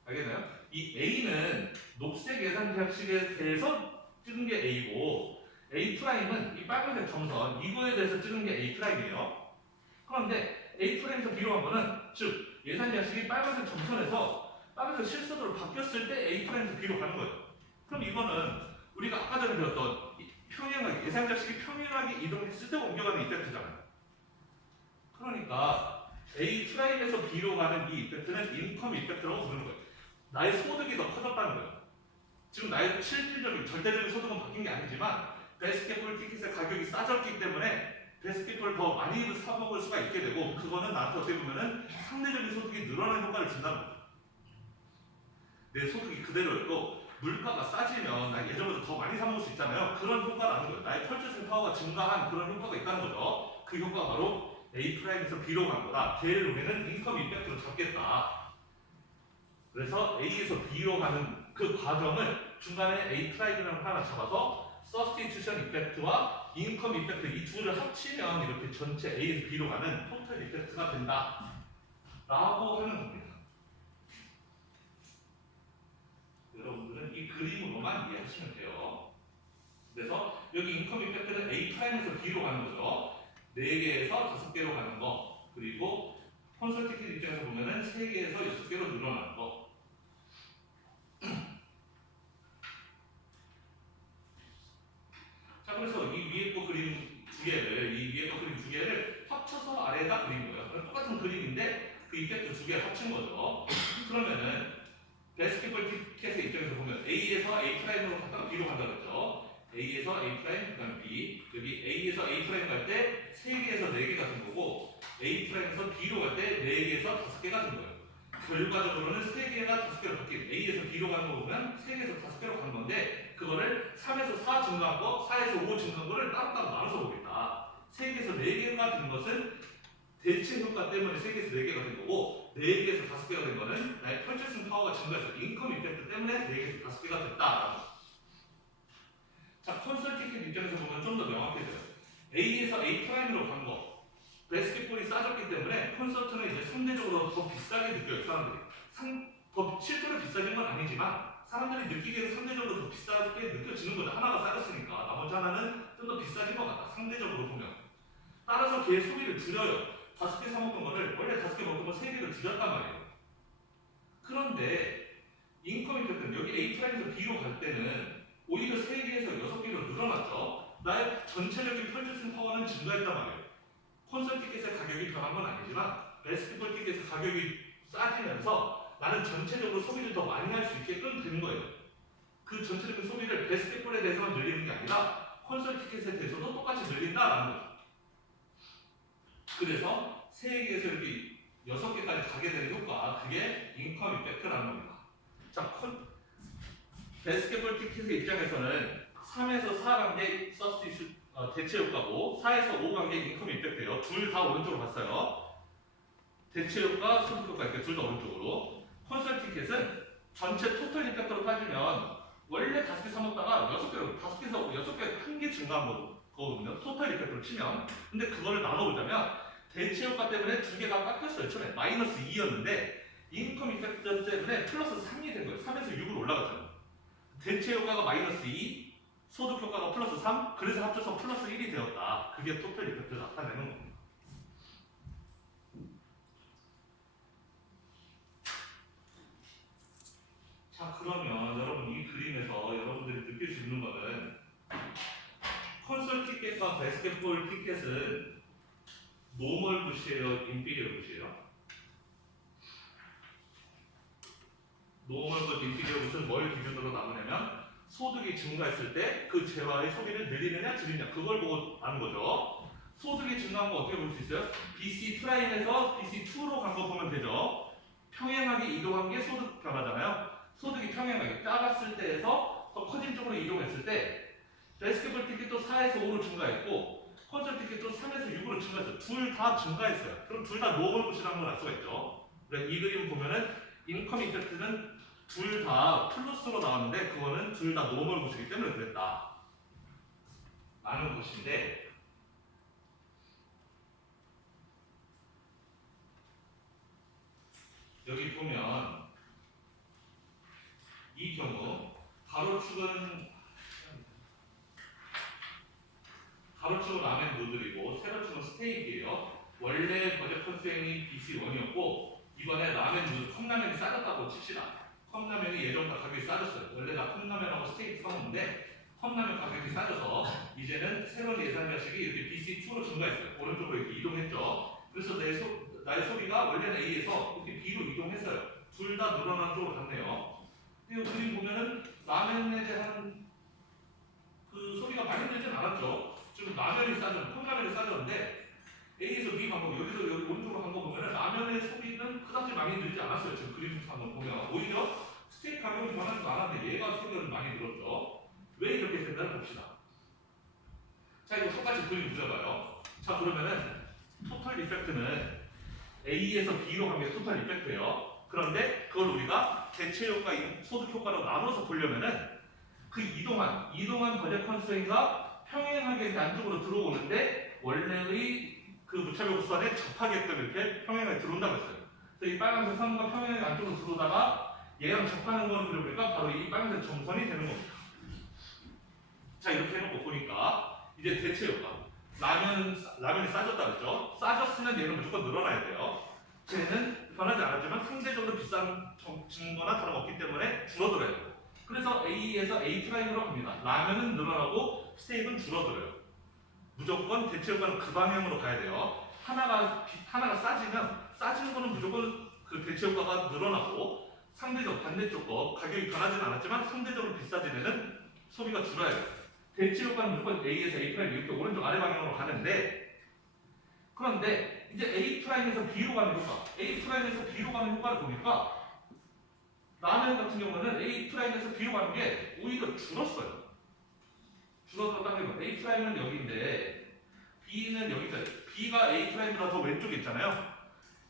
알겠나요? 이 A는 녹색 예산 제약식에 대해서 찍은 게 A고 A'은 이 빨간색 점선 이거에 대해서 찍은 게 A'이에요. 그런데 A'에서 B로 한 거는 즉 예산 제약식이 빨간색 점선에서 빨간색 실선으로 바뀌었을 때 A'에서 B로 가는 거예요. 그럼 이거는 우리가 아까 전에 배웠던 평행하게 예산 제약식이 평행하게 이동했을 때 옮겨가는 이펙트잖아요. 그러니까 A'에서 B로 가는 이 이펙트는 인컴 이펙트라고 부르는 거예요. 나의 소득이 더 커졌다는 거예요. 지금 나의 실질적인 절대적인 소득은 바뀐 게 아니지만 바스켓볼 티켓의 가격이 싸졌기 때문에 바스켓볼을 더 많이 사 먹을 수가 있게 되고 그거는 나한테 어떻게 보면은 상대적인 소득이 늘어나는 효과를 준다는 거예요. 내 소득이 그대로였고 물가가 싸지면 나 예전보다 더 많이 사 먹을 수 있잖아요. 그런 효과를 하는 거예요. 나의 펄처싱 파워가 증가한 그런 효과가 있다는 거죠. 그 효과가 바로 A'에서 B로 간 거다. 걔를 우리는 인컴 이펙트로 잡겠다. 그래서 A에서 B로 가는 그 과정을 중간에 A'이라는 하나 잡아서 서스티튜션 이펙트와 인컴 이펙트 이 둘을 합치면 이렇게 전체 A에서 B로 가는 토탈 이펙트가 된다 라고 하는 겁니다. 여러분들은 이 그림으로만 이해하시면 돼요. 그래서 여기 인컴 이펙트는 A'에서 B로 가는 거죠. 4개에서 5개로 가는 거 그리고 컨설팅팀 입장에서 보면은 3개에서 6개로 늘어나는 거. 자, 그래서 이 위에 거 그림 두 개를 합쳐서 아래에다 그린 거예요. 똑같은 그림인데 그 이펙트 2개를 합친 거죠. 그러면은 바스켓볼 티켓의 입장에서 보면 A에서 A'으로 갔다가 B로 간다 그랬죠. A에서 A', 그다음 B. 여기 A에서 A' 갈 때 3개에서 4개가 된 거고 A'에서 B로 갈 때 4개에서 5개가 된 거예요. 결과적으로는 3개가 5개로 바뀐 A에서 B로 가는 거 보면 3개에서 5개로 가는 건데 그거를 3에서 4 증가한 거, 4에서 5 증가한 거를 따로따로 나눠서 보겠다. 3개에서 4개가 된 것은 대체 효과 때문에 3개에서 4개가 된 거고 4개에서 5개가 된 거는 나의 펄처싱 파워가 증가해서 인컴 이펙트 때문에 4개에서 5개가 됐다. 자, 컨설팅팀 입장에서 보면 좀 더 명확해져요. A에서 A'로 간 거. 바스켓볼이 싸졌기 때문에 콘서트는 이제 상대적으로 더 비싸게 느껴요, 사람들이. 더 실제로 비싸진 건 아니지만 사람들이 느끼기에는 상대적으로 더 비싸게 느껴지는 거죠. 하나가 싸졌으니까. 나머지 하나는 좀 더 비싸진 것 같다, 상대적으로 보면. 따라서 걔의 소비를 줄여요. 5개 사 먹던 거를 원래 5개 먹던 거 3개를 줄였단 말이에요. 그런데 인컴 이펙트는 여기 A'에서 B로 갈 때는 오히려 3개에서 6개로 늘어났죠. 나의 전체적인 펄처싱 파워는 증가했단 말이에요. 콘서트 티켓의 가격이 변한 건 아니지만 바스켓볼 티켓의 가격이 싸지면서 나는 전체적으로 소비를 더 많이 할 수 있게끔 된 거예요. 그 전체적인 소비를 바스켓볼에 대해서만 늘리는 게 아니라 콘서트 티켓에 대해서도 똑같이 늘린다라는 거죠. 그래서 3개에서 이렇게 6개까지 가게 되는 효과, 그게 인컴 이펙트라는 겁니다. 자, 바스켓볼 티켓의 입장에서는 3에서 4 관계 서스티슈 대체 효과고 4에서 5 관계 인컴 이펙트예요. 둘 다 오른쪽으로 갔어요. 대체 효과, 소득 효과 이렇게 둘 다 오른쪽으로. 컨설팅 티켓은 전체 토탈 이펙트로 따지면 원래 5개 사 먹다가 6개로 5개에서 6개 한 개 증가한 거거든요. 토탈 이펙트로 치면. 근데 그거를 나눠보자면 대체 효과 때문에 2개가 깎였어요. 처음에 마이너스 2였는데 인컴 이펙트 때문에 플러스 3이 된 거예요. 3에서 6으로 올라갔잖아요. 대체 효과가 마이너스 2, 소득 효과가 플러스 3, 그래서 합쳐서 플러스 1이 되었다. 그게 토탈 이펙트를 나타내는 겁니다. 자, 그러면 여러분 이 그림에서 여러분들이 느낄 수 있는 거는 콘솔 티켓과 바스켓볼 티켓은 노멀 굿이에요, 인피리어 굿이에요? 노멀 굿, 인피리어 굿은 뭘 기준으로 나누냐면 소득이 증가했을 때 그 재화의 소비를 늘리느냐 줄이느냐 그걸 보고 아는 거죠. 소득이 증가한 거 어떻게 볼 수 있어요? BC 프라임에서 BC2로 간 거 보면 되죠. 평행하게 이동한 게 소득 변화잖아요. 소득이 평행하게 작았을 때에서 더 커진 쪽으로 이동했을 때 바스켓볼 티켓도 4에서 5로 증가했고 콘솔 티켓도 3에서 6으로 증가했어요. 둘 다 증가했어요. 그럼 둘 다 노멀 굿이라는 걸 알 수가 있죠. 이 그림 보면은 인컴 이펙트는 둘 다 플러스로 나왔는데 그거는 둘 다 노멀 구시기 때문에 그랬다 라는 것인데, 여기 보면 이 경우 가로축은 라멘 노들이고 세로축은 스테이크예요. 원래 버젯 컨스트레인이 BC1이었고 이번에 라멘 누들 컵라면이 싸졌다고 칩시다. 컵라면이 예전보다 가격이 싸졌어요. 원래 나 컵라면하고 스테이크 사먹는데 컵라면 가격이 싸져서 이제는 새로운 예산 자식이 이렇게 BC2로 증가했어요. 오른쪽으로 이렇게 이동했죠. 그래서 나의 소비가 원래는 A에서 이렇게 B로 이동했어요. 둘 다 늘어나는 쪽으로 갔네요. 근데 그림 보면은 라면에 대한 그 소비가 많이 늘진 않았죠. 지금 라면이 컵라면이 싸졌는데 A에서 B 간 거, 여기서 여기 오른쪽으로 간 거 보면은 라면의 소비는 그다지 많이 늘지 않았어요. 지금 그림상 한번 보면 오히려 스테이크 가격이 변하지도 않았는데 얘가 소비가 많이 늘었죠. 왜 이렇게 된다는 봅시다. 자, 이거 똑같이 그림 그려봐요. 자, 그러면은 토탈 이펙트는 A에서 B로 간 게 토탈 이펙트예요. 그런데 그걸 우리가 대체 효과, 소득 효과로 나눠서 보려면은 그 이동한 버젯 컨스트레인과 평행하게 안쪽으로 들어오는데 원래의 그 무차별 곡선에 접하게끔 이렇게 평행하게 들어온다고 했어요. 그래서 이 빨간색 선과 평행하게 안쪽으로 들어오다가 얘랑 접하는 거를 그려보니까 바로 이 빨간색 점선이 되는 겁니다. 자, 이렇게 해놓고 보니까 이제 대체 효과. 라면이 싸졌다 그랬죠? 싸졌으면 얘는 무조건 늘어나야 돼요. 쟤는 변하지 않았지만 상대적으로 비싼 증거나 다름없기 때문에 줄어들어야 돼요. 그래서 A에서 A'로 갑니다. 라면은 늘어나고 스테이크는 줄어들어요. 무조건 대체 효과는 그 방향으로 가야 돼요. 하나가 싸지는 거는 무조건 그 대체 효과가 늘어나고 상대적 반대쪽 거 가격이 변하지는 않았지만 상대적으로 비싸진 애는 소비가 줄어야 돼요. 대체 효과는 무조건 A에서 A' 이렇게 오른쪽 아래 방향으로 가는데, 그런데 이제 A'에서 B로 가는 효과, A'에서 B로 가는 효과를 보니까 라면 같은 경우는 A'에서 B로 가는 게 오히려 줄었어요. 줄어들었다는 게 A'는 여기인데 B는 여기까지. B가 A'보다 더 왼쪽에 있잖아요.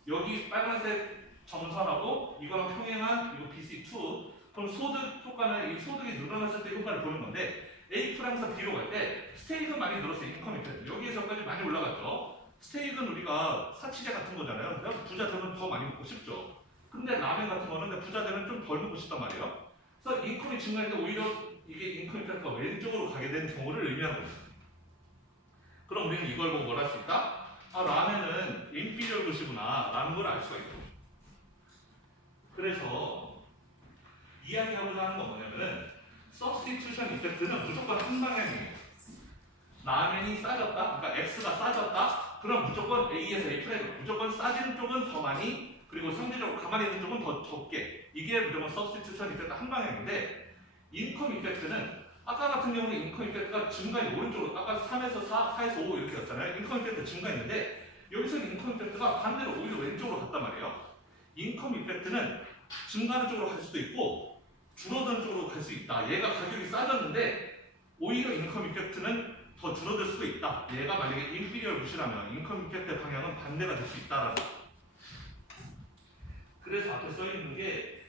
여기 빨간색 점선하고 이거랑 평행한 이거 BC2. 그럼 소득 효과는 이 소득이 늘어났을 때 효과를 보는 건데 A'에서 B로 갈 때 스테이크는 많이 늘었어요. 인컴 이펙트. 여기에서까지 많이 올라갔죠. 스테이크는 우리가 사치제 같은 거잖아요. 부자 되면 더 많이 먹고 싶죠. 근데 라면 같은 거는 부자 되면 좀 덜 먹고 싶단 말이에요. 그래서 인컴이 증가할 때 오히려 이게 인컴 이펙트가 왼쪽으로 가게 된 경우를 의미하는 겁니다. 그럼 우리는 이걸 보고 뭘 할 수 있다? 아, 라면은 인피리얼 도시구나 라는 걸 알 수가 있죠. 그래서 이야기하고자 하는 건 뭐냐면은 서브스티튜션 이펙트는 무조건 한 방향이에요. 라면이 싸졌다, 그러니까 X가 싸졌다, 그럼 무조건 A에서 A 프라임, 무조건 싸지는 쪽은 더 많이, 그리고 상대적으로 가만히 있는 쪽은 더 적게. 이게 무조건 서브스티튜션 이펙트 한 방향인데, 인컴 이펙트는 아까 같은 경우는 인컴 이펙트가 증가인 오른쪽으로, 아까 3에서 4, 4에서 5 이렇게 갔잖아요. 인컴 이펙트 증가했는데 여기서는 인컴 이펙트가 반대로 오히려 왼쪽으로 갔단 말이에요. 인컴 이펙트는 증가하는 쪽으로 갈 수도 있고 줄어드는 쪽으로 갈 수 있다. 얘가 가격이 싸졌는데 오히려 인컴 이펙트는 더 줄어들 수도 있다. 얘가 만약에 인피리얼 무시라면 인컴 이펙트 방향은 반대가 될 수 있다라는 거죠. 그래서 앞에 써 있는 게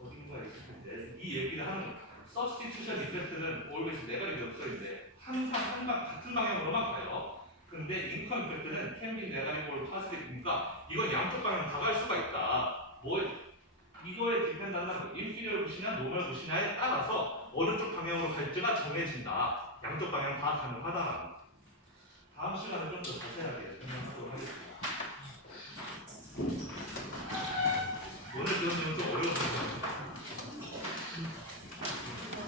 어딘가에 있을 텐데 이 얘기를 하는 거예요. 서브스티튜션 이펙트는 always 내가 이렇게 써 있는데 항상 같은 방향으로만 가요. 근데 인컴 이펙트는 can be negative or positive니까 이건 양쪽 방향 다 갈 수가 있다. 이거에 디펜드한다는 거. 인피리얼 굿이냐 노멀 굿이냐에 따라서 어느 쪽 방향으로 갈지가 정해진다. 양쪽 방향 다 가능하다라는 거. 다음 시간에 좀 더 자세하게